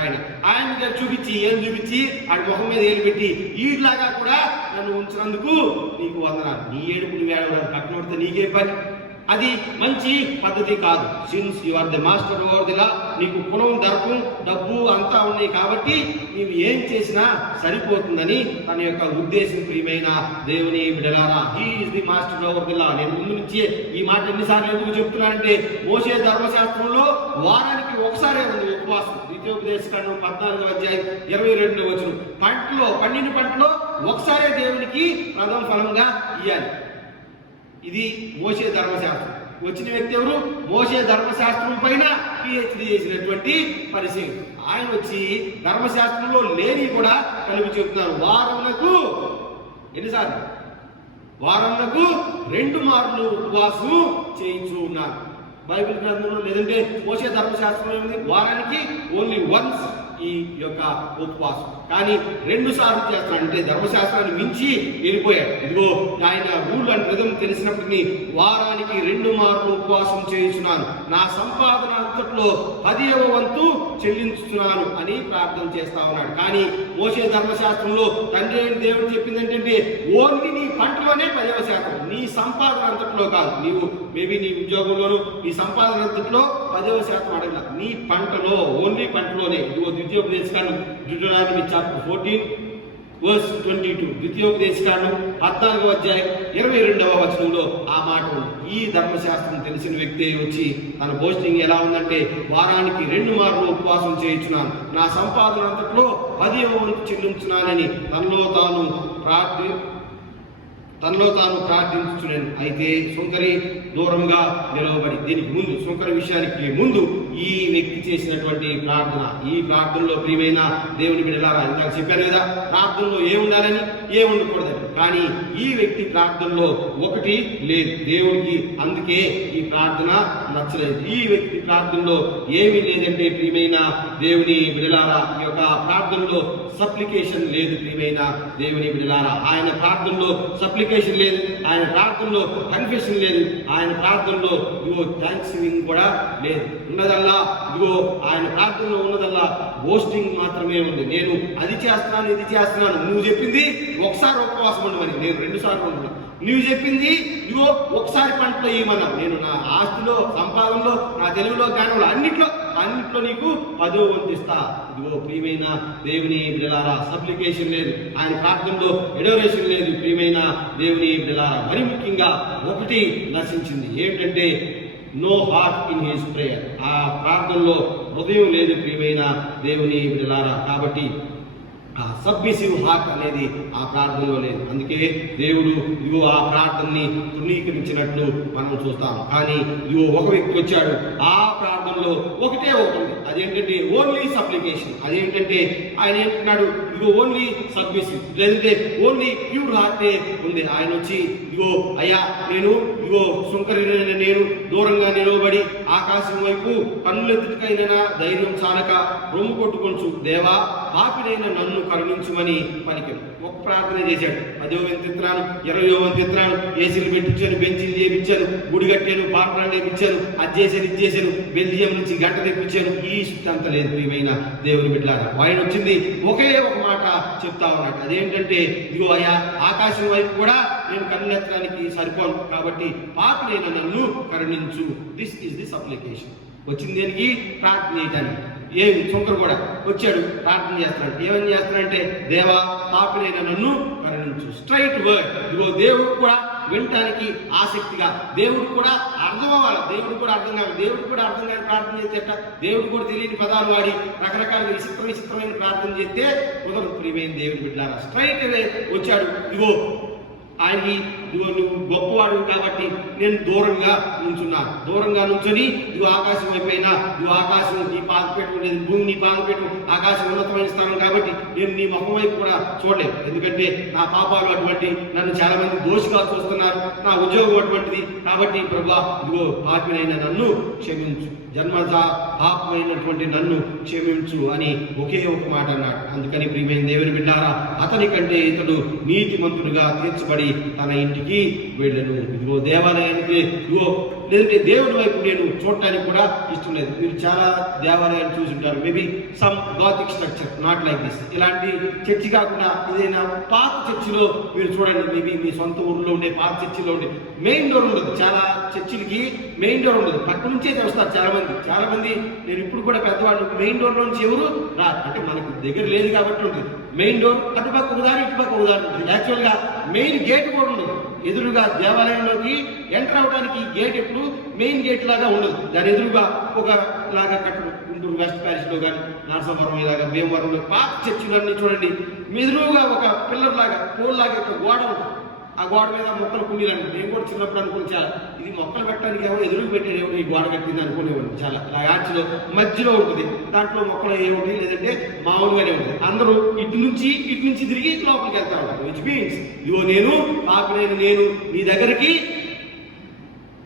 ఆయన చూపించి ఏం చూపించి ఆడి ముఖం మీద ఏలు పెట్టి ఈలాగా కూడా నన్ను ఉంచినందుకు నీకు వందనాలు. నీ ఏడుపు నువ్వు ఏడవడం పక్కన పడితే నీకే పని. అది మంచి పద్ధతి కాదు. Since you are the master over the law, నీకు కులం దర్పం డబ్బు అంతా ఉన్నాయి కాబట్టి నీవు ఏం చేసినా సరిపోతుందని తన యొక్క ఉద్దేశం. ప్రియమైన దేవుని బిడ్డలారా, he is the master over the లా. నేను ముందు నుంచి ఈ మాట ఎన్నిసార్లు ఎందుకు చెప్తున్నానంటే, మోషే ధర్మశాస్త్రంలో వారానికి ఒకసారే ఉంది ఉపవాసం. ద్వితీయోపదేశకాండం 14వ అధ్యాయం 22వ వచనం. పండిన పంటలో ఒకసారే దేవునికి ప్రథమ ఫలంగా ఇయ్యాలి. ఇది మోషే ధర్మశాస్త్రం. వచ్చిన వ్యక్తి ఎవరు? మోషే ధర్మశాస్త్రం పైన PhD చేసినటువంటి పరిశీలన. ఆయన వచ్చి ధర్మశాస్త్రంలో లేని కూడా కలిపి చెప్తున్నారు. వారములకు ఎన్నిసార్లు? వారములకు 2 మార్లు ఉపవాసం చేయించు ఉన్నారు బైబిల్ గ్రంథంలో. లేదంటే మోషే ధర్మశాస్త్రంలో ఏమిటి? వారానికి ఓన్లీ వన్స్ ఈ యొక్క ఉపవాసం. కానీ 2 సార్లు చేస్తాడంటే ధర్మశాస్త్రాన్ని మించి వెళ్ళిపోయాడు. ఇదిగో ఆయన రూల్ అండ్ రిథం తెలిసినప్పటికీ వారానికి 2 మార్లు ఉపవాసం చేయించున్నాను, నా సంపాదన అంతట్లో 10వ వంతు చెల్లించుతున్నాను అని ప్రార్థన చేస్తా ఉన్నాడు. కానీ మోషే ధర్మశాస్త్రంలో తండ్రి అయిన దేవుడు చెప్పింది ఏంటంటే, ఓన్లీ నీ పంటలోనే 10% నీ సంపాదన అంతట్లో కాదు. నీవు మేబీ నీ ఉద్యోగంలోనూ నీ సంపాదన అంతట్లో 10% అడగల, నీ పంటలో, ఓన్లీ పంటలోనే. ఇదిగో ద్వితీయోపదేశకాండం Deuteronomy chapter 14 verse 22, ద్వితీయోపదేశకాండం 14వ అధ్యాయం 22వ వచనంలో ఆ మాట ఉంది. ఈ ధర్మశాస్త్రం తెలిసిన వ్యక్తి వచ్చి తన పోస్టింగ్ ఎలా ఉందంటే, వారానికి 2 మార్లు ఉపవాసం చేయించున్నాను, నా సంపాదన అంతట్లో 10వ వంతు చెల్లించున్నానని తనలో తాను ప్రార్థించుచున్నాను. అయితే సుంకరి దూరంగా నిలవబడి, దీనికి ముందు సుంకరి విషయానికి ముందు ఈ వ్యక్తి చేసినటువంటి ప్రార్థన, ఈ ప్రార్థనలో ప్రియమైన దేవుని బిడ్డలారా, ఇందాక చెప్పాను కదా ప్రార్థనలో ఏముండాలని ఏముండకూడదని. కానీ ఈ వ్యక్తి ప్రార్థనలో ఒకటి లేదు దేవుడికి, అందుకే ఈ ప్రార్థన నచ్చలేదు. ఈ వ్యక్తి ప్రార్థనలో ఏమీ లేదంటే ప్రియమైన దేవుని బిడ్డలారా, ఈ యొక్క ప్రార్థనలో సప్లికేషన్ లేదు. ప్రియమైన దేవుని బిడ్డలారా, ఆయన ప్రార్థనలో సప్లికేషన్ లేదు, ఆయన ప్రార్థనలో కన్ఫెషన్ లేదు, ఆయన ప్రార్థనలో ఇదిగో థ్యాంక్స్ గివింగ్ కూడా లేదు. ఉన్నదల్లా ఇదిగో ఆయన ప్రార్థనలో ఉన్నదల్లా బోస్టింగ్ మాత్రమే ఉంది. నేను అది చేస్తున్నాను, ఇది చేస్తున్నాను. నువ్వు చెప్పింది ఒకసారి ఉపవాసం ఉండమని, నేను 2 సార్లు ఉంటున్నాను. నువ్వు చెప్పింది ఇదిగో ఒకసారి పంటలో ఇవ్వమన్నా, నేను నా ఆస్తిలో, సంపాదనలో, నా తెలుగులో, జ్ఞానంలో అన్నిట్లో నీకు 10వ వంతు ఇస్తా. ఇదిగో ప్రియమైన దేవుని బిడ్డలారా, సప్లికేషన్ లేదు, ఆయన ప్రార్థనలో ఎడోరేషన్ లేదు. ప్రియమైన దేవుని బిడ్డలారా, మరి ముఖ్యంగా ఒకటి నశించింది. ఏమిటంటే no heart in his prayer. ఆ ప్రార్థనలో హృదయం లేదు ప్రియమైన దేవుని బిడ్డలారా. కాబట్టి ఆ సబ్మిసివ్ హార్ట్ అనేది ఆ ప్రార్థనలో లేదు. అందుకే దేవుడు ఇదిగో ఆ ప్రార్థనని తృణీకరించినట్లు మనం చూస్తాం. కానీ ఇదిగో ఒక వ్యక్తి వచ్చాడు, ఆ ప్రార్థనలో ఒకటే ఒకటి, అదేంటంటే ఓన్లీ సప్లికేషన్. అదేంటంటే ఆయన ఏంటున్నాడు, ఇదిగో ఓన్లీ సబ్మిసివ్, లేదంటే ఓన్లీ ప్యూర్ హార్టే ఉంది. ఆయన వచ్చి ఇదిగో అయ్యా నేను ఇదిగో సుంకరైన నేను దూరంగా నిలవబడి ఆకాశం వైపు కన్నులెత్తుకైనా ధైర్యం చాలక రొమ్ము కొట్టుకొంచు, దేవా పాపినైన నన్ను కరుణించుమని పలికాడు. ఒక ప్రార్థన చేశాడు. 10వ వంతు ఇస్తున్నాను, 20వ వంతు ఇస్తున్నాను, ఏసీలు పెట్టించాను, బెంచీలు చేయించాను, గుడి కట్టాను, పాపరాలు వేయించాను, అది చేశాను, ఇది చేశాను, బెల్జియం నుంచి గంట తెప్పించాను. ఈ శక్తి అంత లేదు ప్రియమైన దేవుని బిడ్డలారా. ఆయన వచ్చింది ఒకే ఒక మాట చెప్తా ఉన్నాడు. అదేంటంటే ఇదిగో అయ్యా ఆకాశం వైపు కూడా నేను కన్నులెత్తడానికి సరిపోను, కాబట్టి పాపినైన నన్ను కరుణించు. This is the supplication. వచ్చింది దేనికి? ప్రార్థన చేయడానికి. ఏమి సుంకరు కూడా వచ్చాడు, ప్రార్థన చేస్తున్నాడు. ఏమని చేస్తున్నాడంటే, దేవా పాపినైన నన్ను కరుణించు. Straight word. ఇదిగో దేవుడు కూడా వినటానికి ఆసక్తిగా, దేవుడు కూడా అర్థం అవ్వాలి, దేవుడు కూడా అర్థం కావాలి. దేవుడు కూడా అర్థం కాని ప్రార్థన చేస్తే, దేవుడు కూడా తెలియని పదాలు వాడి రకరకాల విచిత్రమైన ప్రార్థన చేస్తే కుదరదు ప్రియమైన దేవుని బిడ్డలారా. స్ట్రైట్ అవే వచ్చాడు. ఇదిగో ఆయనకి ఇదిగో నువ్వు గొప్పవాడు కాబట్టి నేను దూరంగా నుంచున్నాను. దూరంగా నుంచొని ఇదిగో ఆకాశం వైపోయినా ఇదిగో ఆకాశం నీ పాదపీఠం లేదు, భూమి నీ పాదపీఠం, ఆకాశం ఉన్నతమైన స్థానం కాబట్టి నేను నీ ముఖం వైపు కూడా చూడలేదు. ఎందుకంటే నా పాపాలు అటువంటి, నన్ను చాలా మంది దోషిగా చూస్తున్నారు, నా ఉద్యోగం అటువంటిది. కాబట్టి ప్రభువా ఇదిగో పాపినైన నన్ను క్షమించు, జన్మజా పాపమైనటువంటి నన్ను క్షమించు అని ఒకే ఒక మాట అన్నాడు. అందుకని ప్రియమైన దేవుని బిడ్డారా, అతని కంటే ఇతడు నీతిమంతుడుగా తీర్చబడి తన ఇంటికి వెళ్ళను. ఇదిగో దేవాలయానికి ఇదిగో లేదంటే దేవుడి వైపు నేను చూడటానికి కూడా ఇష్టం లేదు. మీరు చాలా దేవాలయాలు చూసుంటారు, maybe some gothic structure, not like this. ఇలాంటి చర్చి కాకుండా ఏదైనా పాత చర్చిలో మీరు చూడండి, మేబీ మీ సొంత ఊర్లో ఉండే పాత చర్చిలో ఉండే మెయిన్ డోర్ ఉండదు. చాలా చర్చిలకి మెయిన్ డోర్ ఉండదు, పక్క నుంచే వస్తారు చాలా మంది. నేను ఇప్పుడు కూడా పెద్దవాళ్ళు మెయిన్ డోర్ నుంచి ఎవరు రాదు, అంటే మనకు దగ్గర లేదు కాబట్టి ఉంటుంది. మెయిన్ డోర్ అటుపక్క ఒకదారి ఇటుపక్క ఒకదారి ఉంటుంది. యాక్చువల్గా మెయిన్ గేట్ కూడా ఉండదు. ఎదురుగా దేవాలయంలోకి ఎంటర్ అవడానికి గేట్ ఎప్పుడు మెయిన్ గేట్ లాగా ఉండదు, దాని ఎదురుగా ఒక లాగా గుంటూరు వెస్ట్ ప్యారిస్లో కానీ నరసాపురం ఇలాగా భీమవరంలో పాత చర్చిలన్నీ చూడండి, ఎదురుగా ఒక పిల్లర్ లాగా పోల్ లాగా ఒక గోడ ఉంటుంది. ఆ గోడ మీద మొక్కలు కుండీలండి. నేను కూడా చిన్నప్పుడు అనుకుని చాలా ఇది మొక్కలు పెట్టడానికి ఎవరు ఎదురు పెట్టాడు, ఎవరు ఈ గోడ కట్టింది అనుకునేవాడు. చాలా ఇలా యాడ్స్లో మధ్యలో ఉంటుంది, దాంట్లో మొక్కలు ఏముంటాయి లేదంటే మామూలుగానే ఉంటుంది. అందరూ ఇటు నుంచి తిరిగి లోపలికి వెళ్తా ఉంటారు. విచ్ మీన్స్ ఇదిగో నేను పాపినైన నేను నీ దగ్గరికి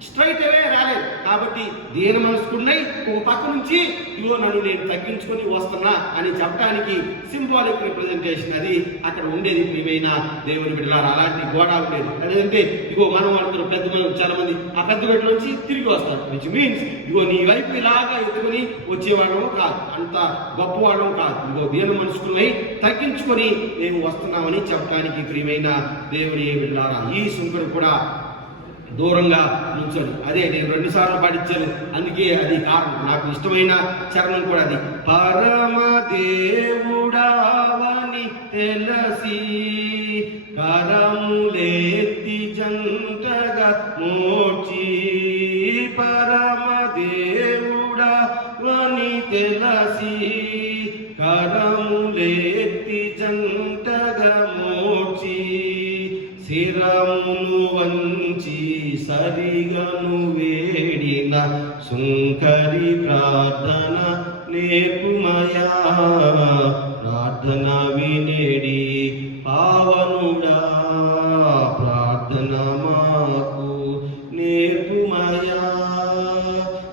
స్ట్రైట్ అవే రాలేదు. కాబట్టి దీన మనస్కున్నై ఒక పక్క నుంచి ఇదిగో నన్ను నేను తగ్గించుకొని వస్తున్నా అని చెప్పడానికి సింబాలిక్ రిప్రజెంటేషన్ అది అక్కడ ఉండేది. ప్రియమైన దేవుని బిడ్డలారా, అలాంటి గోడ ఉండేది. అదేంటే ఇదిగో మనం అందరూ చాలా మంది ఆ పెద్ద గట్ల నుంచి తిరిగి వస్తారు. విచ్ మీన్స్ ఇదిగో నీ వైపు ఇలాగా ఎత్తుకొని వచ్చేవాళ్ళము కాదు, అంత గొప్పవాళ్ళం కాదు. ఇదిగో దీన మనస్కున్నై తగ్గించుకొని మేము వస్తున్నామని చెప్పడానికి ప్రియమైన దేవుని బిడ్డలారా, ఈ సుంకరు కూడా దూరంగా నుంచొని, అదే నేను 2 సార్లు పాటించాను, అందుకే అది కారణం. నాకు ఇష్టమైన చరణం కూడా అది. పరమదేవుడావని తెలసి కరములెత్తి జంటగా మోచి, పరమదేవుడావని తెలసి కరములెత్తి జంటగా మోచి, శిరమును వంచి సరిగను వేడిన సుంకరి ప్రార్థన నేర్పుమయా, ప్రార్థన వినేడి పావనుడా, ప్రార్థన మాకు నేర్పుమయా.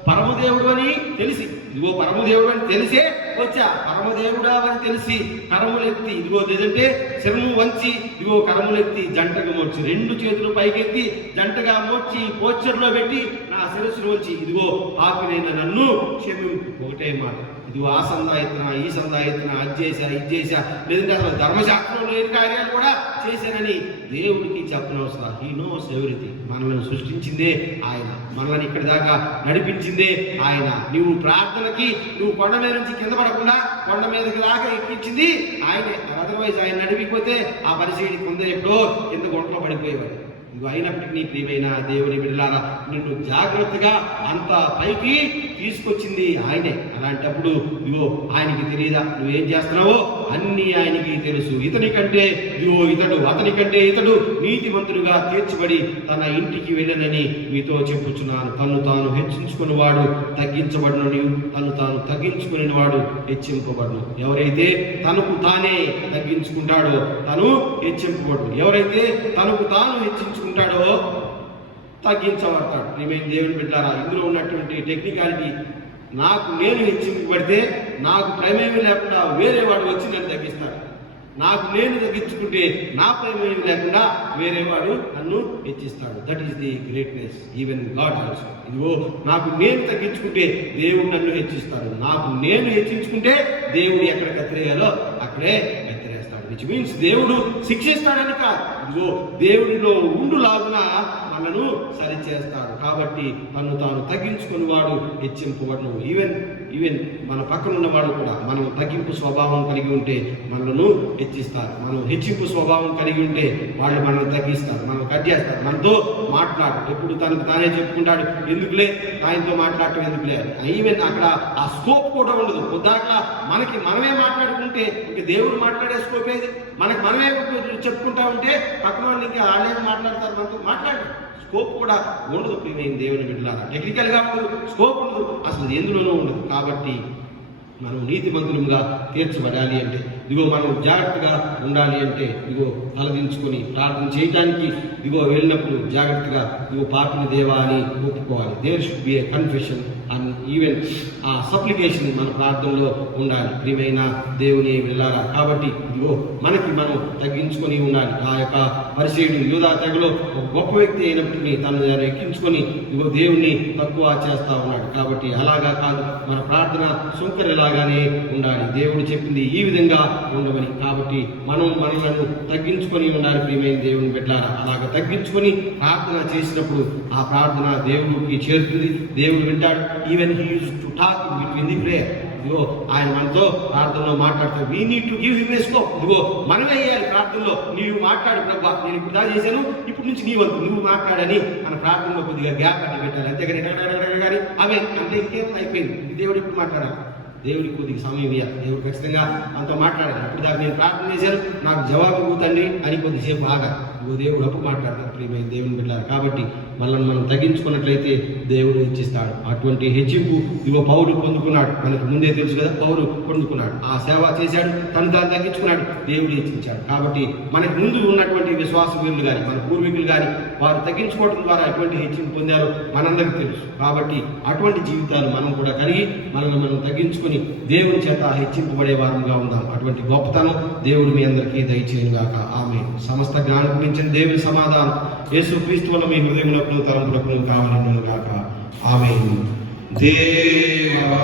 పరమదేవుడు అని తెలిసి, ఇదిగో పరమదేవుడు అని తెలిసే వచ్చా. పరమదేవుడా అని తెలిసి కరములెత్తి ఇదిగో లేదంటే శరము వంచి ఇదిగో కరములెత్తి జంటగా మోర్చి, 2 చేతులు పైకెత్తి జంటగా మోర్చి పోస్చర్లో పెట్టి నా శిరస్సును వచ్చి ఇదిగో పాపినైన నన్ను క్షమింపు. ఒకటే మాట, ఇదిగో ఆ సందాయత్న ఈ సందాయత్న అది చేశా ఇది చేశా, లేదంటే అసలు ధర్మశాస్త్రంలో లేని కార్యాలు కూడా చేశానని దేవుడికి చెప్పనవసరం. He knows everything. మనల్ని సృష్టించిందే ఆయన, మనల్ని ఇక్కడి దాకా నడిపించిందే ఆయన. నువ్వు ప్రార్థనకి నువ్వు కొండ మీద నుంచి కింద పడకుండా కొండ మీదకి దాకా ఎక్కించింది ఆయనే. అదర్వైజ్ ఆయన నడిపిపోతే ఆ పరిచయం కొందరు ఎప్పుడో కింద గుంటలో పడిపోయేవాడు. ఇదిగో అయినప్పటికీ ప్రియమైన దేవుని బిడ్డలారా, నిన్ను జాగ్రత్తగా అంత పైకి తీసుకొచ్చింది ఆయనే. అలాంటప్పుడు ఇదిగో ఆయనకి తెలియదా నువ్వేం చేస్తున్నావో? అన్నీ ఆయనకి తెలుసు. ఇతని కంటే ఇదిగో ఇతడు, అతని కంటే ఇతడు నీతిమంతుడుగా తీర్చబడి తన ఇంటికి వెళ్ళనని మీతో చెప్పుచున్నాను. తను తాను హెచ్చించుకుని వాడు తగ్గించబడును, తను తాను తగ్గించుకుని వాడు హెచ్చింపబడును. ఎవరైతే తనకు తానే తగ్గించుకుంటాడో తను హెచ్చింపబడు, ఎవరైతే తనకు తాను హెచ్చించుకుంటాడో తగ్గించబడతాడు. ప్రియమైన దేవుని బిడ్డలారా, ఇందులో ఉన్నటువంటి టెక్నికాలిటీ, నాకు నేను హెచ్చింపబడితే నాకు ప్రమేయం లేకుండా వేరే వాడు వచ్చి నన్ను తగ్గిస్తాడు. నాకు నేను తగ్గించుకుంటే నా ప్రమేయం లేకుండా వేరే వాడు నన్ను హెచ్చిస్తాడు. That is the greatness even God also. ఇదిగో నాకు నేను తగ్గించుకుంటే దేవుడు నన్ను హెచ్చిస్తాడు, నాకు నేను హెచ్చించుకుంటే దేవుడు ఎక్కడ కత్తిరేయాలో అక్కడే కత్తిరేస్తాడు. విచ్ మీన్స్ దేవుడు శిక్షిస్తాడని కాదు, ఇదిగో దేవుడిలో ఉండులాగున మనను సరిచేస్తాడు. కాబట్టి తను తాను తగ్గించుకుని వాడు హెచ్చింపబడును. ఈవెన్ ఈవెన్ మన పక్కన ఉన్నవాడు కూడా మనం తగ్గింపు స్వభావం కలిగి ఉంటే మనలను హెచ్చిస్తారు, మనం హెచ్చింపు స్వభావం కలిగి ఉంటే వాళ్ళు మనల్ని తగ్గిస్తారు, మనం కట్ చేస్తారు, మనతో మాట్లాడు. ఎప్పుడు తనకు తానే చెప్పుకుంటాడు, ఎందుకులే ఆయనతో మాట్లాడటం ఎందుకులే. ఈవెన్ అక్కడ ఆ స్కోప్ కూడా ఉండదు. పొద్దాకలా మనకి మనమే మాట్లాడుకుంటే ఇంక దేవుడు మాట్లాడే స్కోప్ ఏది? మనకి మనమే చెప్పుకుంటా ఉంటే పక్కన వాళ్ళు ఇంకా వాళ్ళే మాట్లాడతారు, మనతో మాట్లాడారు. స్కోప్ కూడా ఉండదు. ప్రియమైన దేవుని బిడ్డలారా, టెక్నికల్గా ఉండదు, స్కోప్ ఉండదు, అసలు ఎందులోనూ ఉండదు. కాబట్టి మనం నీతిమంతులుగా తీర్చబడాలి అంటే, ఇదిగో మనం జాగ్రత్తగా ఉండాలి అంటే, ఇదిగో తలదించుకొని ప్రార్థన చేయడానికి ఇదిగో వెళ్ళినప్పుడు జాగ్రత్తగా ఇదిగో పాపిని దేవా అని ఒప్పుకోవాలి. There should be a confession and even ఆ సప్లికేషన్ మన ప్రార్థనలో ఉండాలి. ప్రియమైన దేవుని వెళ్ళాలా. కాబట్టి ఇదిగో మనకి మనం తగ్గించుకొని ఉండాలి. ఆ యొక్క పరిచయుడు యూదా తెగలో ఒక గొప్ప వ్యక్తి అయినప్పటికీ తనను ఎక్కించుకొని ఇదిగో దేవుణ్ణి తక్కువ చేస్తా ఉన్నాడు. కాబట్టి అలాగా కాదు, మన ప్రార్థన సుంకరలాగానే ఉండాలి. దేవుడు చెప్పింది ఈ విధంగా ఉండమని. కాబట్టి మనం మనలను తగ్గించుకొని ఉండాలి. ప్రియమైన దేవుని బిడ్డలారా, అలాగ తగ్గించుకొని ప్రార్థన చేసినప్పుడు ఆ ప్రార్థన దేవుడికి చేరుతుంది, దేవుడు వింటాడు. Even he use to talk between the prayer. ఇదిగో ఆయన మనతో ప్రార్థనలో మాట్లాడతాడు. We need to give him a scope. ఇదిగో మనమే వేయాలి ప్రార్థనలో. నీవు మాట్లాడు ప్రభా, నేను ఇప్పుడు దాకా చేశాను, ఇప్పుడు నుంచి నీ వంతు నువ్వు మాట్లాడని మన ప్రార్థనలో కొద్దిగా గ్యాప్ అన్ని పెట్టాలి. అంతేగాని కానీ అవే అంటే ఇంకేం అయిపోయింది, దేవుడు ఇప్పుడు మాట్లాడాలి. దేవుడికి కొద్దిగా సమయం ఇవ్వాలి. దేవుడు ఖచ్చితంగా అంతా మాట్లాడాలి. అప్పుడు దాకా నేను ప్రార్థన చేశాను, నాకు జవాబు ఇవ్వుతండి అని కొద్దిసేపు ఆగాలి. దేవుడు అప్పుడు మాట్లాడతాడు. ప్రియమైన దేవుని బిడ్డలారా, కాబట్టి మనల్ని మనం తగ్గించుకున్నట్లయితే దేవుడు హెచ్చిస్తాడు. అటువంటి హెచ్చింపు ఇదిగో పౌలు పొందుకున్నాడు. మనకు ముందే తెలుసు కదా, పౌలు పొందుకున్నాడు, ఆ సేవ చేశాడు, తను తాను తగ్గించుకున్నాడు, దేవుడు హెచ్చించాడు. కాబట్టి మనకు ముందు ఉన్నటువంటి విశ్వాస వీరులు కానీ మన పూర్వీకులు కానీ వారు తగ్గించుకోవడం ద్వారా ఎటువంటి హెచ్చింపు పొందారో మనందరికీ తెలుసు. కాబట్టి అటువంటి జీవితాలు మనం కూడా కలిగి మనల్ని మనం తగ్గించుకొని దేవుని చేత హెచ్చింపబడే వారంగా ఉందాం. అటువంటి గొప్పతనం దేవుడు మీ అందరికీ దయచేయుగాక. ఆమేన్. సమస్త జ్ఞానం గురించిన దేవుని సమాధానం యేసుక్రీస్తు వల్ల మీ హృదయములకు తలంపులకు కావాలను గాక. ఆమేన్. దేవా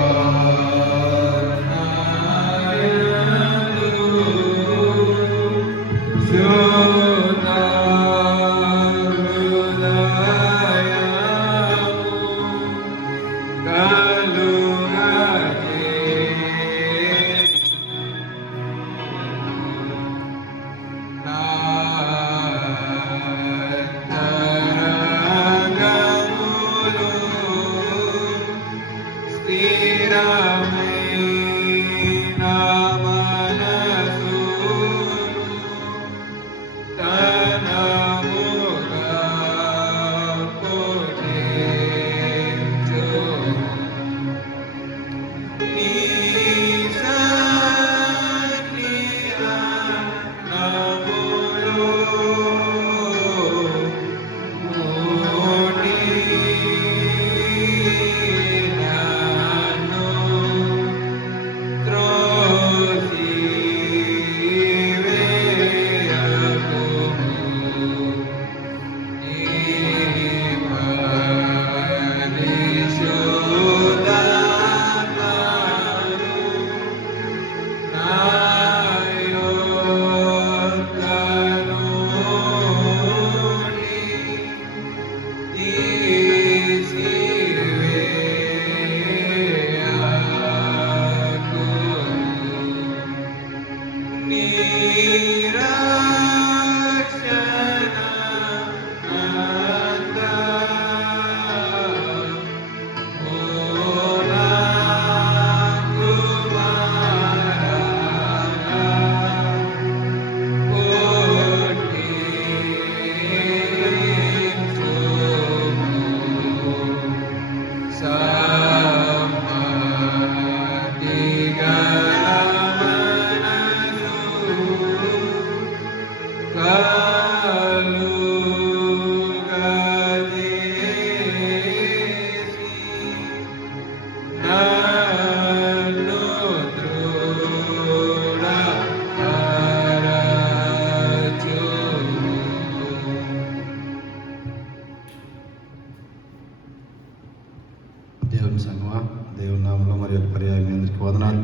దేవుని సంగమా, దేవుని నామంలో మరి ఒక పర్యాయం మీ అందరికీ వదనాలు.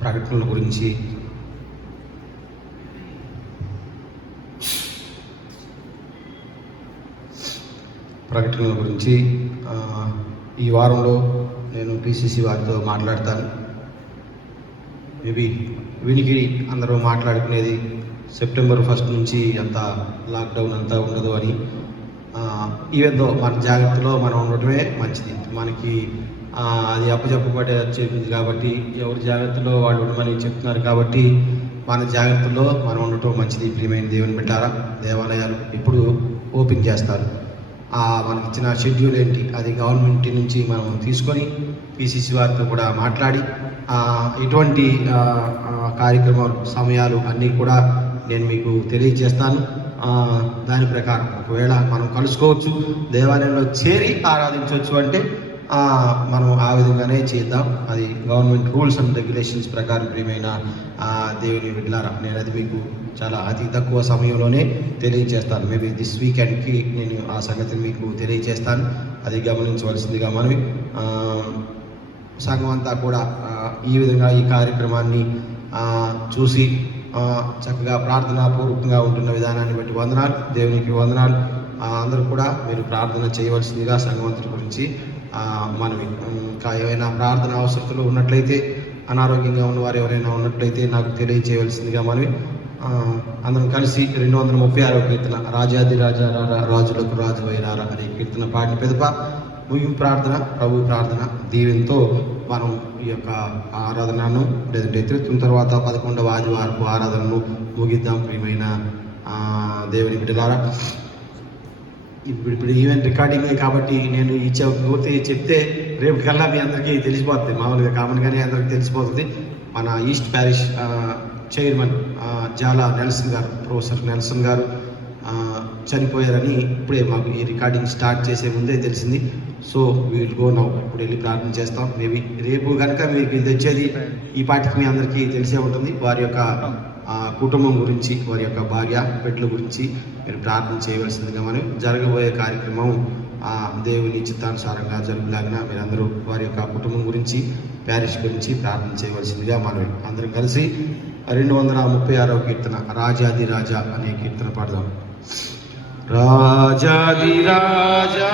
ప్రకటనల గురించి ఈ వారంలో నేను పిసిసి వారితో మాట్లాడతాను. మేబీ వినికిడి అందరూ మాట్లాడుకునేది సెప్టెంబర్ 1 నుంచి అంత లాక్డౌన్ అంతా ఉండదు అని. ఈవెందో మన జాగ్రత్తలో మనం ఉండటమే మంచిది. మనకి అది అప్పచెప్పబడే చెప్పింది కాబట్టి ఎవరి జాగ్రత్తలో వాళ్ళు ఉండమని చెప్తున్నారు కాబట్టి మన జాగ్రత్తలో మనం ఉండటం మంచిది. ప్రియమైన దేవుని బిడ్డారా, దేవాలయాలు ఇప్పుడు ఓపెన్ చేస్తారు. మనకి ఇచ్చిన షెడ్యూల్ ఏంటి అది గవర్నమెంట్ నుంచి మనం తీసుకొని పిసిసి వారితో కూడా మాట్లాడి ఇటువంటి కార్యక్రమాలు సమయాలు అన్నీ కూడా నేను మీకు తెలియజేస్తాను. దాని ప్రకారం ఒకవేళ మనం కలుసుకోవచ్చు, దేవాలయంలో చేరి ఆరాధించవచ్చు అంటే మనం ఆ విధంగానే చేద్దాం. అది గవర్నమెంట్ రూల్స్ అండ్ రెగ్యులేషన్స్ ప్రకారం. ప్రియమైన దేవుని బిడ్డలారా, నేను అది మీకు చాలా అతి తక్కువ సమయంలోనే తెలియజేస్తాను. మేబీ దిస్ వీకెండ్కి నేను ఆ సంగతిని మీకు తెలియజేస్తాను. అది గమనించవలసిందిగా మనవి. సంఘం అంతా కూడా ఈ విధంగా ఈ కార్యక్రమాన్ని చూసి చక్కగా ప్రార్థనాపూర్వకంగా ఉంటున్న విధానాన్ని బట్టి వందనాలు, దేవునికి వందనాలు. అందరూ కూడా మీరు ప్రార్థన చేయవలసిందిగా సంఘవంతుడి గురించి మనవి. ఇంకా ఏవైనా ప్రార్థన అవసరతలు ఉన్నట్లయితే, అనారోగ్యంగా ఉన్నవారు ఎవరైనా ఉన్నట్లయితే నాకు తెలియజేయవలసిందిగా మనవి. అందరం కలిసి 236వ కీర్తన రాజాది రాజా రాజులకు రాజు వైరారా అనే కీర్తన పాడిన పెదప ముగింపు ప్రార్థన, ప్రభు ప్రార్థన దీవెనతో మనం ఈ యొక్క ఆరాధనను లేదంటే తిరుగుతున్న తర్వాత 11వ ఆదివారపు ఆరాధనను ముగిద్దాం. ప్రియమైన దేవుని బిడ్డలారా, ఇప్పుడు ఈవెంట్ రికార్డింగే కాబట్టి నేను పూర్తి చెప్తే రేపు కల్లా మీ అందరికీ తెలిసిపోతుంది. మామూలుగా కామన్గానే అందరికీ తెలిసిపోతుంది. మన ఈస్ట్ ప్యారిష్ చైర్మన్ జాలా నెల్సన్ గారు, ప్రొఫెసర్ నెల్సన్ గారు చనిపోయారని ఇప్పుడే మాకు ఈ రికార్డింగ్ స్టార్ట్ చేసే ముందే తెలిసింది. So we'll go now. ఇప్పుడు వెళ్ళి ప్రార్థన చేస్తాం. మేబీ రేపు కనుక మీకు ఇది వచ్చేది ఈ పాటికి మీ అందరికీ తెలిసే ఉంటుంది. వారి యొక్క కుటుంబం గురించి, వారి యొక్క భార్య బిడ్డల గురించి మీరు ప్రార్థన చేయవలసిందిగా మనం జరగబోయే కార్యక్రమం దేవుని చిత్తానుసారంగా జరుగులాగిన మీరందరూ వారి యొక్క కుటుంబం గురించి, ప్యారిష్ గురించి ప్రార్థన చేయవలసిందిగా మనం అందరం కలిసి 236వ కీర్తన రాజాది రాజా అనే కీర్తన పాడదాం. రాజాది రాజా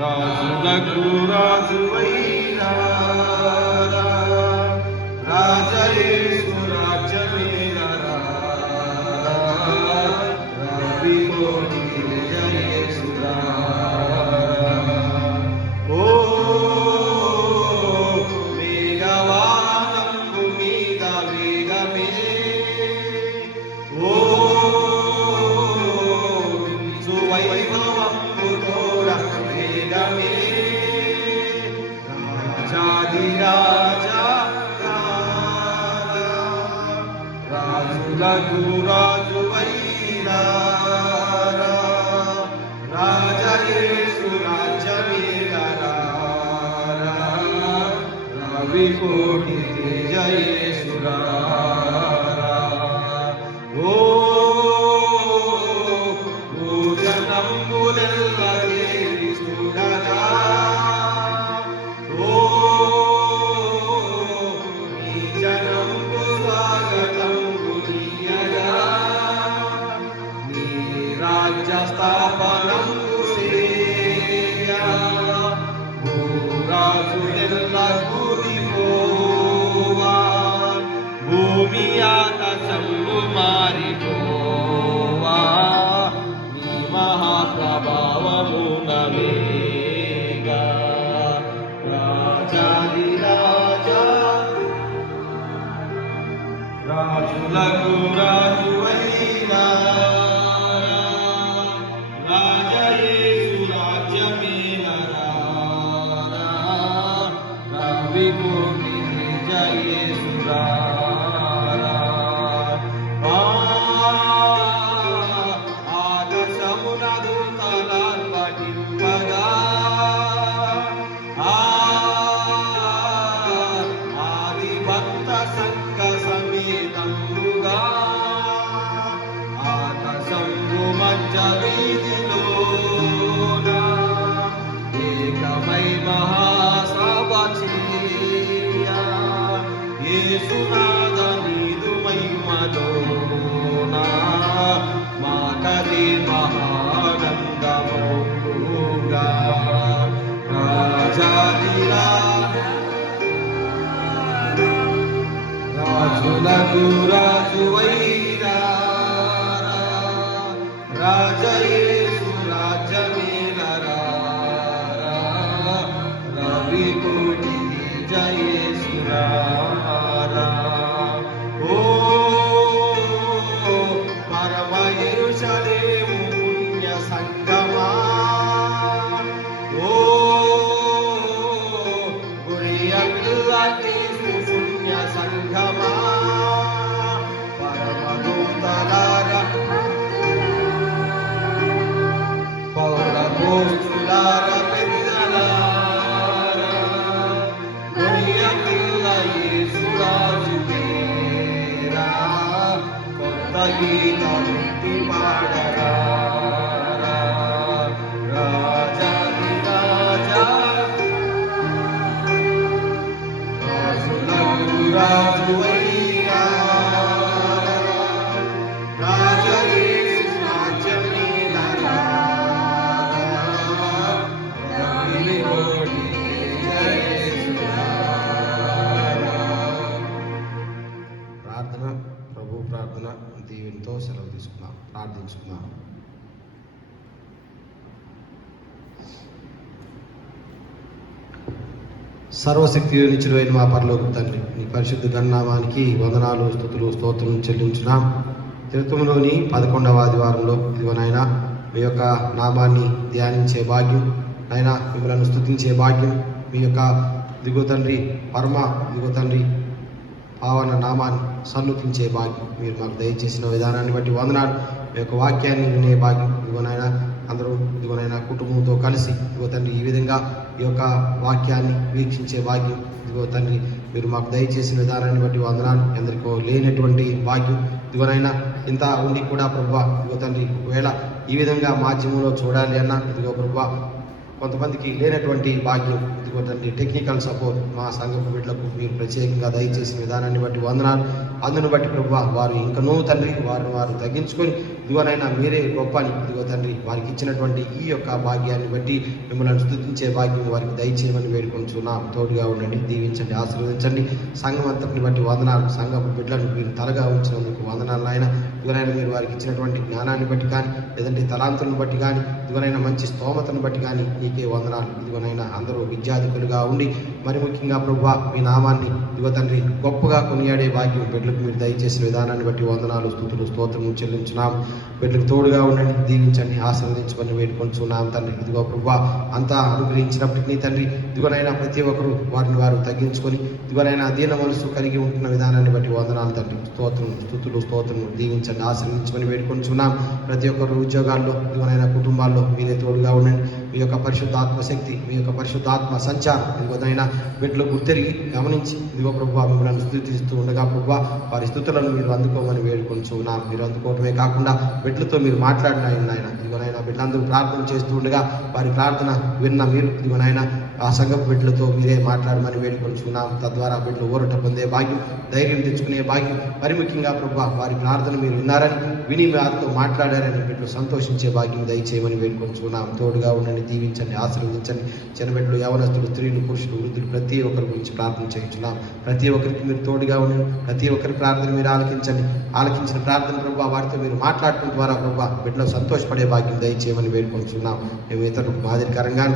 రాజులకు రాజువైరా రాజయేసు రాజ్యమేలరా రవి కోటి జయేసురా. ఓ వేగవానంబు మీద వేగమే, ఓ సువైభవంబు తోడ వేగమే, రాజాది రాజా రాజులకు రాజువైరా రాజయేసు రాజ్యమేలరా రవి కోటి జయేసురా. ఓ భూజనంబులెల్ల దేవి చూడగా, ఓ ఈ జనంబు స్వాగతంబు నీయగా, నీ రాజ్య స్థాపనంబు సేయ, భూరాజులెల్ల కూలిపోవా, భూమి ఆకాశంబు మారిపోవా, నీ మహాప్రభావమున వేగా. రాజాది రాజా రాజులకు రాజువైరా రాజయేసు రాజ్యమేలరా రవి కోటి జయేసురా. ఆకాశమున దూతలార్పటింపగా, ఆది భక్త సంఘ సమేతంబుగా, ఆకాశంబు మధ్య వీధిలోన ఏకమై మహాసభ చేయ, యేసు రాజాదిరా రాజులకు రాజువైరా రాజయేసు రాజ్యమేలరా రవి కోటికి జయేసురా ఓ పరమ యెరూషలేము పుణ్య సంగమా ఓ గురియల్లాకి పుణ్య సంగమా పరమదూతలార పౌరపోస్తులార పెద్దలారా గురియల్లా యేసురాజు పేరా కొత్త గీతముట్టి పాడరా రాజాది రాజా రాజులకు రాజువైరా రాజయేసు రాజ్యమేలరా రవి కోటికి జయేసురా. ప్రార్థన ప్రభు ప్రార్థన దీవెనతో సెలవు తీసుకున్నాం, ప్రార్థించుకున్నాం. సర్వశక్తి నిత్యుడైన మా పరలోక తండ్రి, నీ పరిశుద్ధ గణనామానికి వందనాలు, స్తుతులు, స్తోత్రం చెల్లించున్నాం. తిరుతములోని 11వ ఆదివారంలో ఇదిగో నాయన మీ యొక్క నామాన్ని ధ్యానించే భాగ్యం, నాయన మిమ్మల్ని స్తుతించే భాగ్యం, మీ యొక్క దిగో తండ్రి పరమ దిగో తండ్రి పావన నామాన్ని సన్నుతించే భాగ్యం మీరు మాకు దయచేసిన విధానాన్ని బట్టి వందనాలు. మీ యొక్క వాక్యాన్ని వినే భాగ్యం ఇదిగోనైనా అందరూ ఇదిగోనైనా కుటుంబంతో కలిసి ఇదిగో తండ్రి ఈ విధంగా ఈ యొక్క వాక్యాన్ని వీక్షించే భాగ్యం ఇదిగో తండ్రి మీరు మాకు దయచేసిన విధానాన్ని బట్టి వందనాలు. ఎందరికో లేనటువంటి భాగ్యం ఇదిగోనైనా ఇంత ఉండి కూడా ప్రభువా ఇదిగో తండ్రి ఒకవేళ ఈ విధంగా మాధ్యమంలో చూడాలి అన్న ఇదిగో ప్రభువా కొంతమందికి లేనటువంటి భాగ్యం ఇదిగో తండ్రి టెక్నికల్ సపోర్ట్ మా సంఘపు బిడ్డలకు మీరు ప్రత్యేకంగా దయచేసిన విధానాన్ని బట్టి వందనాలు. అందును బట్టి ప్రభువా వారు ఇంకనూ తండ్రి వారు తగ్గించుకొని ఇదిగోనైనా మీరే గొప్ప అని ఇదిగో తండ్రి వారికి ఇచ్చినటువంటి ఈ యొక్క భాగ్యాన్ని బట్టి మిమ్మల్ని స్తుతించే భాగ్యం వారికి దయచేయమని వేడుకొంచున్నాం. తోడుగా ఉండండి, దీవించండి, ఆశీర్వదించండి. సంఘం అంతటిని బట్టి వందనాలు. సంఘపు బిడ్డలను మీరు తలగా ఉంచినందుకు వందనాలు ఆయన. ఇదిగోనైనా మీరు వారికి ఇచ్చినటువంటి జ్ఞానాన్ని బట్టి కానీ లేదంటే తలాంతులను బట్టి కానీ ఇదిగోనైనా మంచి స్తోమతను బట్టి కానీ నీకే వందనాలు. ఇదిగోనైనా అందరూ విద్యార్థులుగా ఉండి మరి ముఖ్యంగా ప్రభువా మీ నామాన్ని ఇదిగో తండ్రి గొప్పగా కొనియాడే భాగ్యం బిడ్డలకు మీరు దయచేసిన విధానాన్ని బట్టి వందనాలు, స్తుతులు, స్తోత్రము చెల్లించున్నాం. బిడ్డలకు తోడుగా ఉండండి, దీవించండి, ఆశీర్వదించమని వేడుకొంచున్నాం తండ్రి. ఇదిగో ప్రభువా అంతా అనుగ్రహించినప్పటికీ తండ్రి ఇదిగోనైనా ప్రతి ఒక్కరు వారిని వారు తగ్గించుకొని ఇదిగోనైనా దీన మనసు కలిగి ఉంటున్న విధానాన్ని బట్టి వందనాలు తండ్రి. స్తోత్రం, స్తుతులు, స్తోత్రము దీవించండి, ఆశీర్వదించమని వేడుకొంచున్నాం. ప్రతి ఒక్కరు ఉద్యోగాల్లో ఇదిగోనైనా కుటుంబాల్లో మీరే తోడుగా ఉండండి. మీ యొక్క పరిశుద్ధాత్మ శక్తి, మీ యొక్క పరిశుద్ధాత్మ సంచారం ఇదిగోనైనా బిడ్డలు గుర్తిరిగి గమనించి ఇదిగో ప్రభువా మిమ్మల్ని స్తుతిస్తూ ఉండగా ప్రభువా వారి స్తుతులను మీరు అందుకోమని వేడుకొంచున్నాం. మీరు అందుకోవటమే కాకుండా బిడ్డలతో మీరు మాట్లాడిన ఆయన ఇదిగోనైనా బిడ్డలందరూ ప్రార్థన చేస్తూ ఉండగా వారి ప్రార్థన విన్న మీరు ఇదిగోనైనా ఆ సంఘపు బిడ్డలతో మీరే మాట్లాడమని వేడుకొంచున్నాం. తద్వారా బిడ్డలు ఊరట పొందే భాగ్యం, ధైర్యం తెచ్చుకునే భాగ్యం, మరి ముఖ్యంగా ప్రభువా వారి ప్రార్థన మీరు విన్నారని విని వారితో మాట్లాడారని బిడ్డలు సంతోషించే భాగ్యం దయచేయమని వేడుకొంచున్నాం. తోడుగా ఉండండి, దీవించండి, ఆశీర్వదించండి. చిన్నబిడ్డలు, యవనస్తులు, స్త్రీలు, పురుషులు, వృద్ధులు ప్రతి ఒక్కరి గురించి ప్రార్థన చేయించున్నాం. ప్రతి ఒక్కరికి మీరు తోడుగా ఉండండి. ప్రతి ఒక్కరి ప్రార్థన మీరు ఆలకించండి. ఆలకించిన ప్రార్థన ప్రభువా వారితో మీరు మాట్లాడటం ద్వారా ప్రభువా బిడ్డలు సంతోషపడే భాగ్యం దయచేయమని వేడుకొంచున్నాం. మేము ఇతరులకు మాదిరికరంగా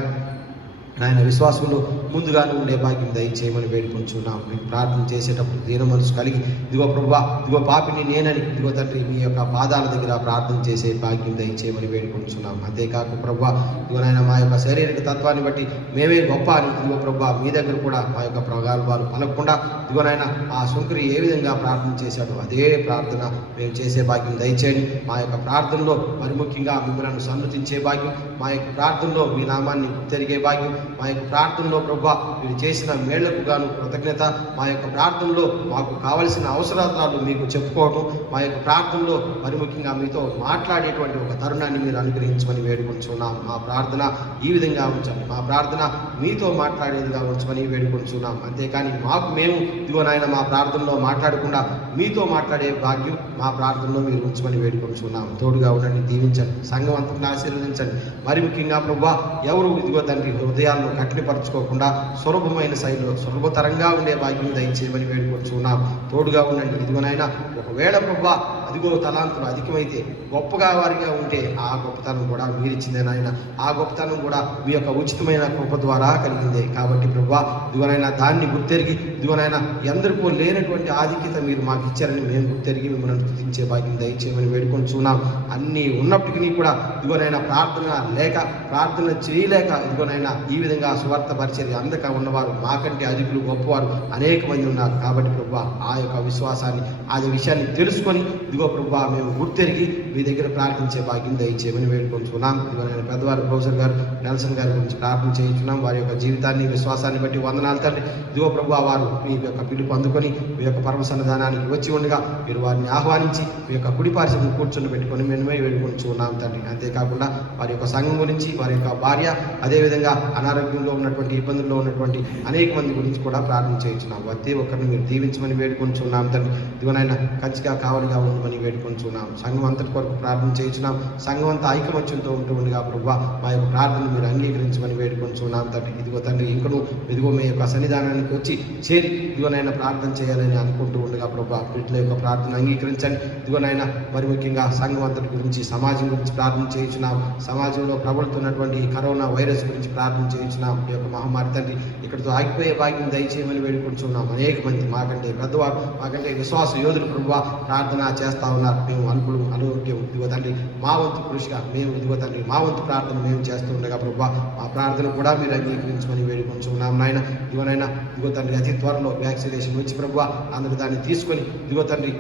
ఆయన విశ్వాసంలో ముందుగానే ఉండే భాగ్యం దయచేయమని వేడుకొంచున్నాం. మీకు ప్రార్థన చేసేటప్పుడు దీన మనసు కలిగి ఇదిగో ప్రభువా ఇదిగో పాపిని నేనని ఇదిగో తండ్రి మీ యొక్క పాదాల దగ్గర ప్రార్థన చేసే భాగ్యం దయచేయమని వేడుకొంచున్నాం. అంతేకాక ప్రభువా ఇదిగోనైనా మా యొక్క శారీరక తత్వాన్ని బట్టి మేమే గొప్ప అని ఇదిగో ప్రభువా మీ దగ్గర కూడా మా యొక్క ప్రగల్భాలు పలకకుండా ఇదిగోనైనా ఆ శంకరి ఏ విధంగా ప్రార్థన చేశాడో అదే ప్రార్థన మేము చేసే భాగ్యం దయచేయండి. మా యొక్క ప్రార్థనలో మరి ముఖ్యంగా మిమ్మల్ని సన్నతించే భాగ్యం, మా యొక్క ప్రార్థనలో మీ నామాన్ని తిరిగే భాగ్యం, మా యొక్క ప్రార్థనలో ప్రభువా మీరు చేసిన మేళ్లకు గాను కృతజ్ఞత, మా యొక్క ప్రార్థనలో మాకు కావలసిన అవసరాలు మీకు చెప్పుకోవడం, మా యొక్క ప్రార్థనలో మరి ముఖ్యంగా మీతో మాట్లాడేటువంటి ఒక తరుణాన్ని మీరు అనుగ్రహించమని వేడుకొంచున్నాం. మా ప్రార్థన ఈ విధంగా ఉంచండి, మా ప్రార్థన మీతో మాట్లాడేదిగా ఉంచమని వేడుకొంచున్నాం. అంతేకాని మాకు మేము ఇదిగో నాయన మా ప్రార్థనలో మాట్లాడకుండా మీతో మాట్లాడే భాగ్యం మా ప్రార్థనలో మీరు ఉంచమని వేడుకొంచున్నాం. తోడుగా ఉండండి, దీవించండి, సంఘం అంతా ఆశీర్వదించండి. మరి ముఖ్యంగా ప్రభువా ఎవరు ఇదిగో తండ్రి హృదయ హృదయాలను కఠినపరచుకోకుండా సులభమైన శైలిలో సులభతరంగా ఉండే భాగ్యం దయచేయమని వేడుకొంచున్నాం. తోడుగా ఉండండి. ఇదిగోనైనా ఒకవేళ ప్రభా అదిగో తలాంతులు అధికమైతే గొప్పగా వారిగా ఉంటే ఆ గొప్పతనం కూడా మీరిచ్చిందే నాయన. ఆ గొప్పతనం కూడా మీ యొక్క ఉచితమైన కృప ద్వారా కలిగిందే. కాబట్టి ప్రభా ఇదిగోనైనా దాన్ని గుర్తెరిగి ఇదిగోనైనా ఎందరికో లేనటువంటి ఆధిక్యత మీరు మాకు ఇచ్చారని మేము గుర్తెరిగి మిమ్మల్ని స్తుతించే భాగ్యం దయచేయమని వేడుకొంచున్నాం. అన్నీ ఉన్నప్పటికీ కూడా ఇదిగోనైనా ప్రార్థన చేయలేక ఇదిగోనైనా ఈ విధంగా స్వార్థ పరిచర్య అందక ఉన్నవారు మాకంటే అధికులు గొప్పవారు అనేక మంది ఉన్నారు. కాబట్టి ప్రభా ఆ యొక్క విశ్వాసాన్ని ఆ విషయాన్ని తెలుసుకొని ఇదిగో ప్రభా మేము గుర్తెరిగి మీ దగ్గర ప్రార్థించే భాగ్యం దయచేయమని వేడుకొంచున్నాం. ఇదిగోనైనా పెద్దవారు ప్రొఫెసర్ గారు నెల్సన్ గారి గురించి ప్రార్థన చేయించున్నాం. వారి యొక్క జీవితాన్ని విశ్వాసాన్ని బట్టి వందనాలు తండ్రి. ఇదిగో ప్రభా వారు మీ యొక్క పిలుపు అందుకొని మీ యొక్క పరమ సన్నిధానానికి వచ్చి ఉండగా మీరు వారిని ఆహ్వానించి మీ యొక్క కుడి పార్శ్వను కూర్చొని పెట్టుకొని మేమే వేడుకొంచున్నాం తండ్రి. అంతేకాకుండా వారి యొక్క సంఘం గురించి వారి యొక్క భార్య అదేవిధంగా అనారోగ్యంలో ఉన్నటువంటి ఇబ్బందుల్లో ఉన్నటువంటి అనేక మంది గురించి కూడా ప్రార్థన చేయించున్నాం. ప్రతి ఒక్కరిని మీరు దీవించమని వేడుకొంచున్నాం తండ్రి. ఇదిగోనైనా కంచిగా కావలిగా ఉండమని వేడుకొంచున్నాం. సంఘం అంతటి కొరకు ప్రార్థన చేయించున్నాం. సంఘం అంతా ఐకమత్యంతో ఉంటూ ఉండగా ప్రభా మా యొక్క ప్రార్థన మీరు అంగీకరించమని వేడుకొంచున్నాం తండ్రి. ఇదిగో తండ్రి ఇంకను ఇదిగో మీ యొక్క సన్నిధానానికి వచ్చి చేరి ఇదిగోనైనా ప్రార్థన చేయాలని అనుకుంటూ ఉండగా ప్రభా వీటిల యొక్క ప్రార్థన అంగీకరించండి. ఇదిగోనైనా మరి ముఖ్యంగా సంఘం అంతటి గురించి సమాజం గురించి ప్రార్థన చేయించున్నాం. సమాజంలో ప్రబలుతున్నటువంటి కరోనా వైరస్ గురించి ప్రార్థన చేయించున్నాం. ఈ యొక్క మహమ్మారి తండ్రి ఇక్కడితో ఆగిపోయే భాగ్యం దయచేయమని వేడుకుంటున్నాం. అనేక మంది మాకంటే పెద్దవారు మాకంటే విశ్వాస యోధులు ప్రభువా ప్రార్థన చేస్తా ఉన్నారు. మేము అనుభవం ఇదిగో తండ్రి మా వంతు కృషిగా మేము ఇదిగో తండ్రి మా వంతు ప్రార్థన మేము చేస్తూ ఉండగా ప్రభువా మా ప్రార్థన కూడా మీరు అంగీకరించమని వేడుకుంటున్నాం నాయన. ఇదిగోనైనా ఇదిగో తండ్రి అతి త్వరలో వ్యాక్సినేషన్ వచ్చి ప్రభువా అందరూ దాన్ని తీసుకొని ఇదిగో తండ్రి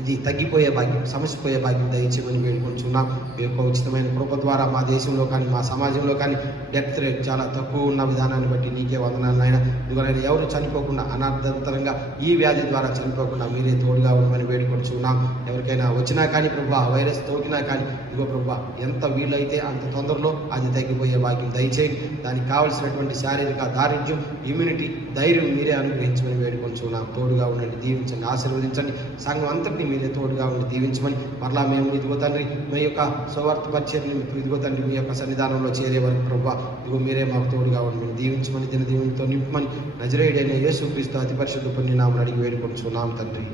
ఇది తగ్గిపోయే భాగ్యం సమసిపోయే భాగ్యం దయచేయమని వేడుకుంటున్నాం. మీ యొక్క ఉచితమైన కృప ద్వారా మా దేశంలో కానీ మా సమాజంలో కానీ డెత్ రేట్ చాలా తక్కువ ఉన్న విధానాన్ని బట్టి నీకే వందనాలు నాయన. ఇదిగోనైనా ఎవరు చనిపోకుండా అనార్థంతరంగా ఈ వ్యాధి ద్వారా చనిపోకుండా మీరే తోడుగా ఉండమని వేడుకుంటున్నాం. ఎవరికైనా వచ్చినా కానీ ప్రభు ఆ వైరస్ తోకినా కానీ ఇదిగో ప్రభు ఎంత వీలైతే అంత తొందరలో అది తగ్గిపోయే భాగ్యం దయచేయండి. దానికి కావలసినటువంటి శారీరక దారిద్ర్యం ఇమ్యూనిటీ ధైర్యం మీరే అనుగ్రహించమని వేడుకుంటున్నాం. తోడుగా ఉండండి, దీవించండి, ఆశీర్వదించండి. సంఘం అంతటిని మీరే తోడుగా ఉండి దీవించమని మరలా మేము ఇదిగో తండ్రి మీ యొక్క స్వార్థ పరిచర్ని ఇదిగో తండ్రి మీ యొక్క సన్నిధానంలో చేరే వరకు ప్రభా ఇదిగో మీరే మాకు తోడుగా ఉండి దీవించమని దిన దీవునితో నింపమని నజరేయుడైన యేసుక్రీస్తు అతి పరిశుద్ధ పుణ్య నామమున అడిగి వేడుకొంచున్నాం తండ్రి.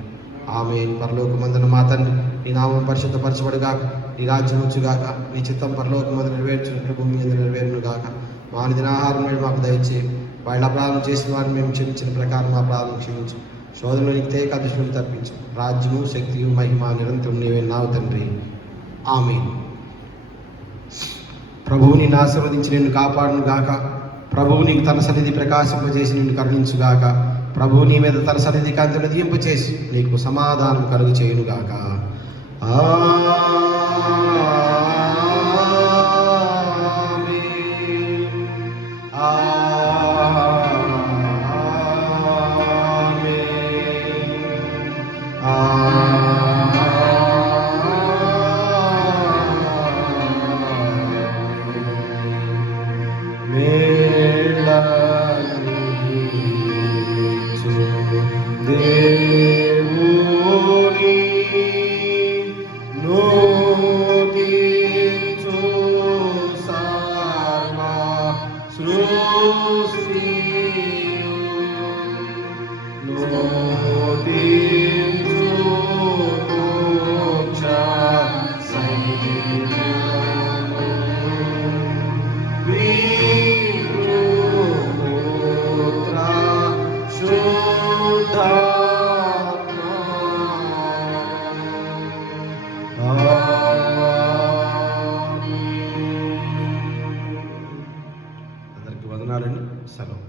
ఆమేన్. పరలోకమందున మా తండ్రి నీ నామం పరిశుద్ధపరచబడుగాక, నీ రాజ్యం వచ్చుగాక, నీ చిత్తం పరలోకమందు నెరవేర్చున్నట్లు భూమి మీద నెరవేరునుగాక. మా అనుదిన ఆహారం మాకు దయచేయి. వాళ్ళ అపరాధం చేసిన వారిని మేము క్షమించిన ప్రకారం మా అపరాధం క్షమించు. శోధనలోనికి తేక దుష్టులను తప్పించు. రాజ్యము శక్తియు మహిమ నిరంతరం నీవే నావు తండ్రి. ఆమేన్. ప్రభువు నిన్ను ఆశీర్వదించి నిన్ను కాపాడును గాక. ప్రభువు నీకు తన సన్నిధి ప్రకాశింపజేసి నిన్ను కరుణించుగాక. ప్రభువు నీ మీద తన సన్నిధి కాంతిని దీంపచేసి నీకు సమాధానం కలుగు చేయునుగాక. అందరికీ వందనాలండి. సెలవు.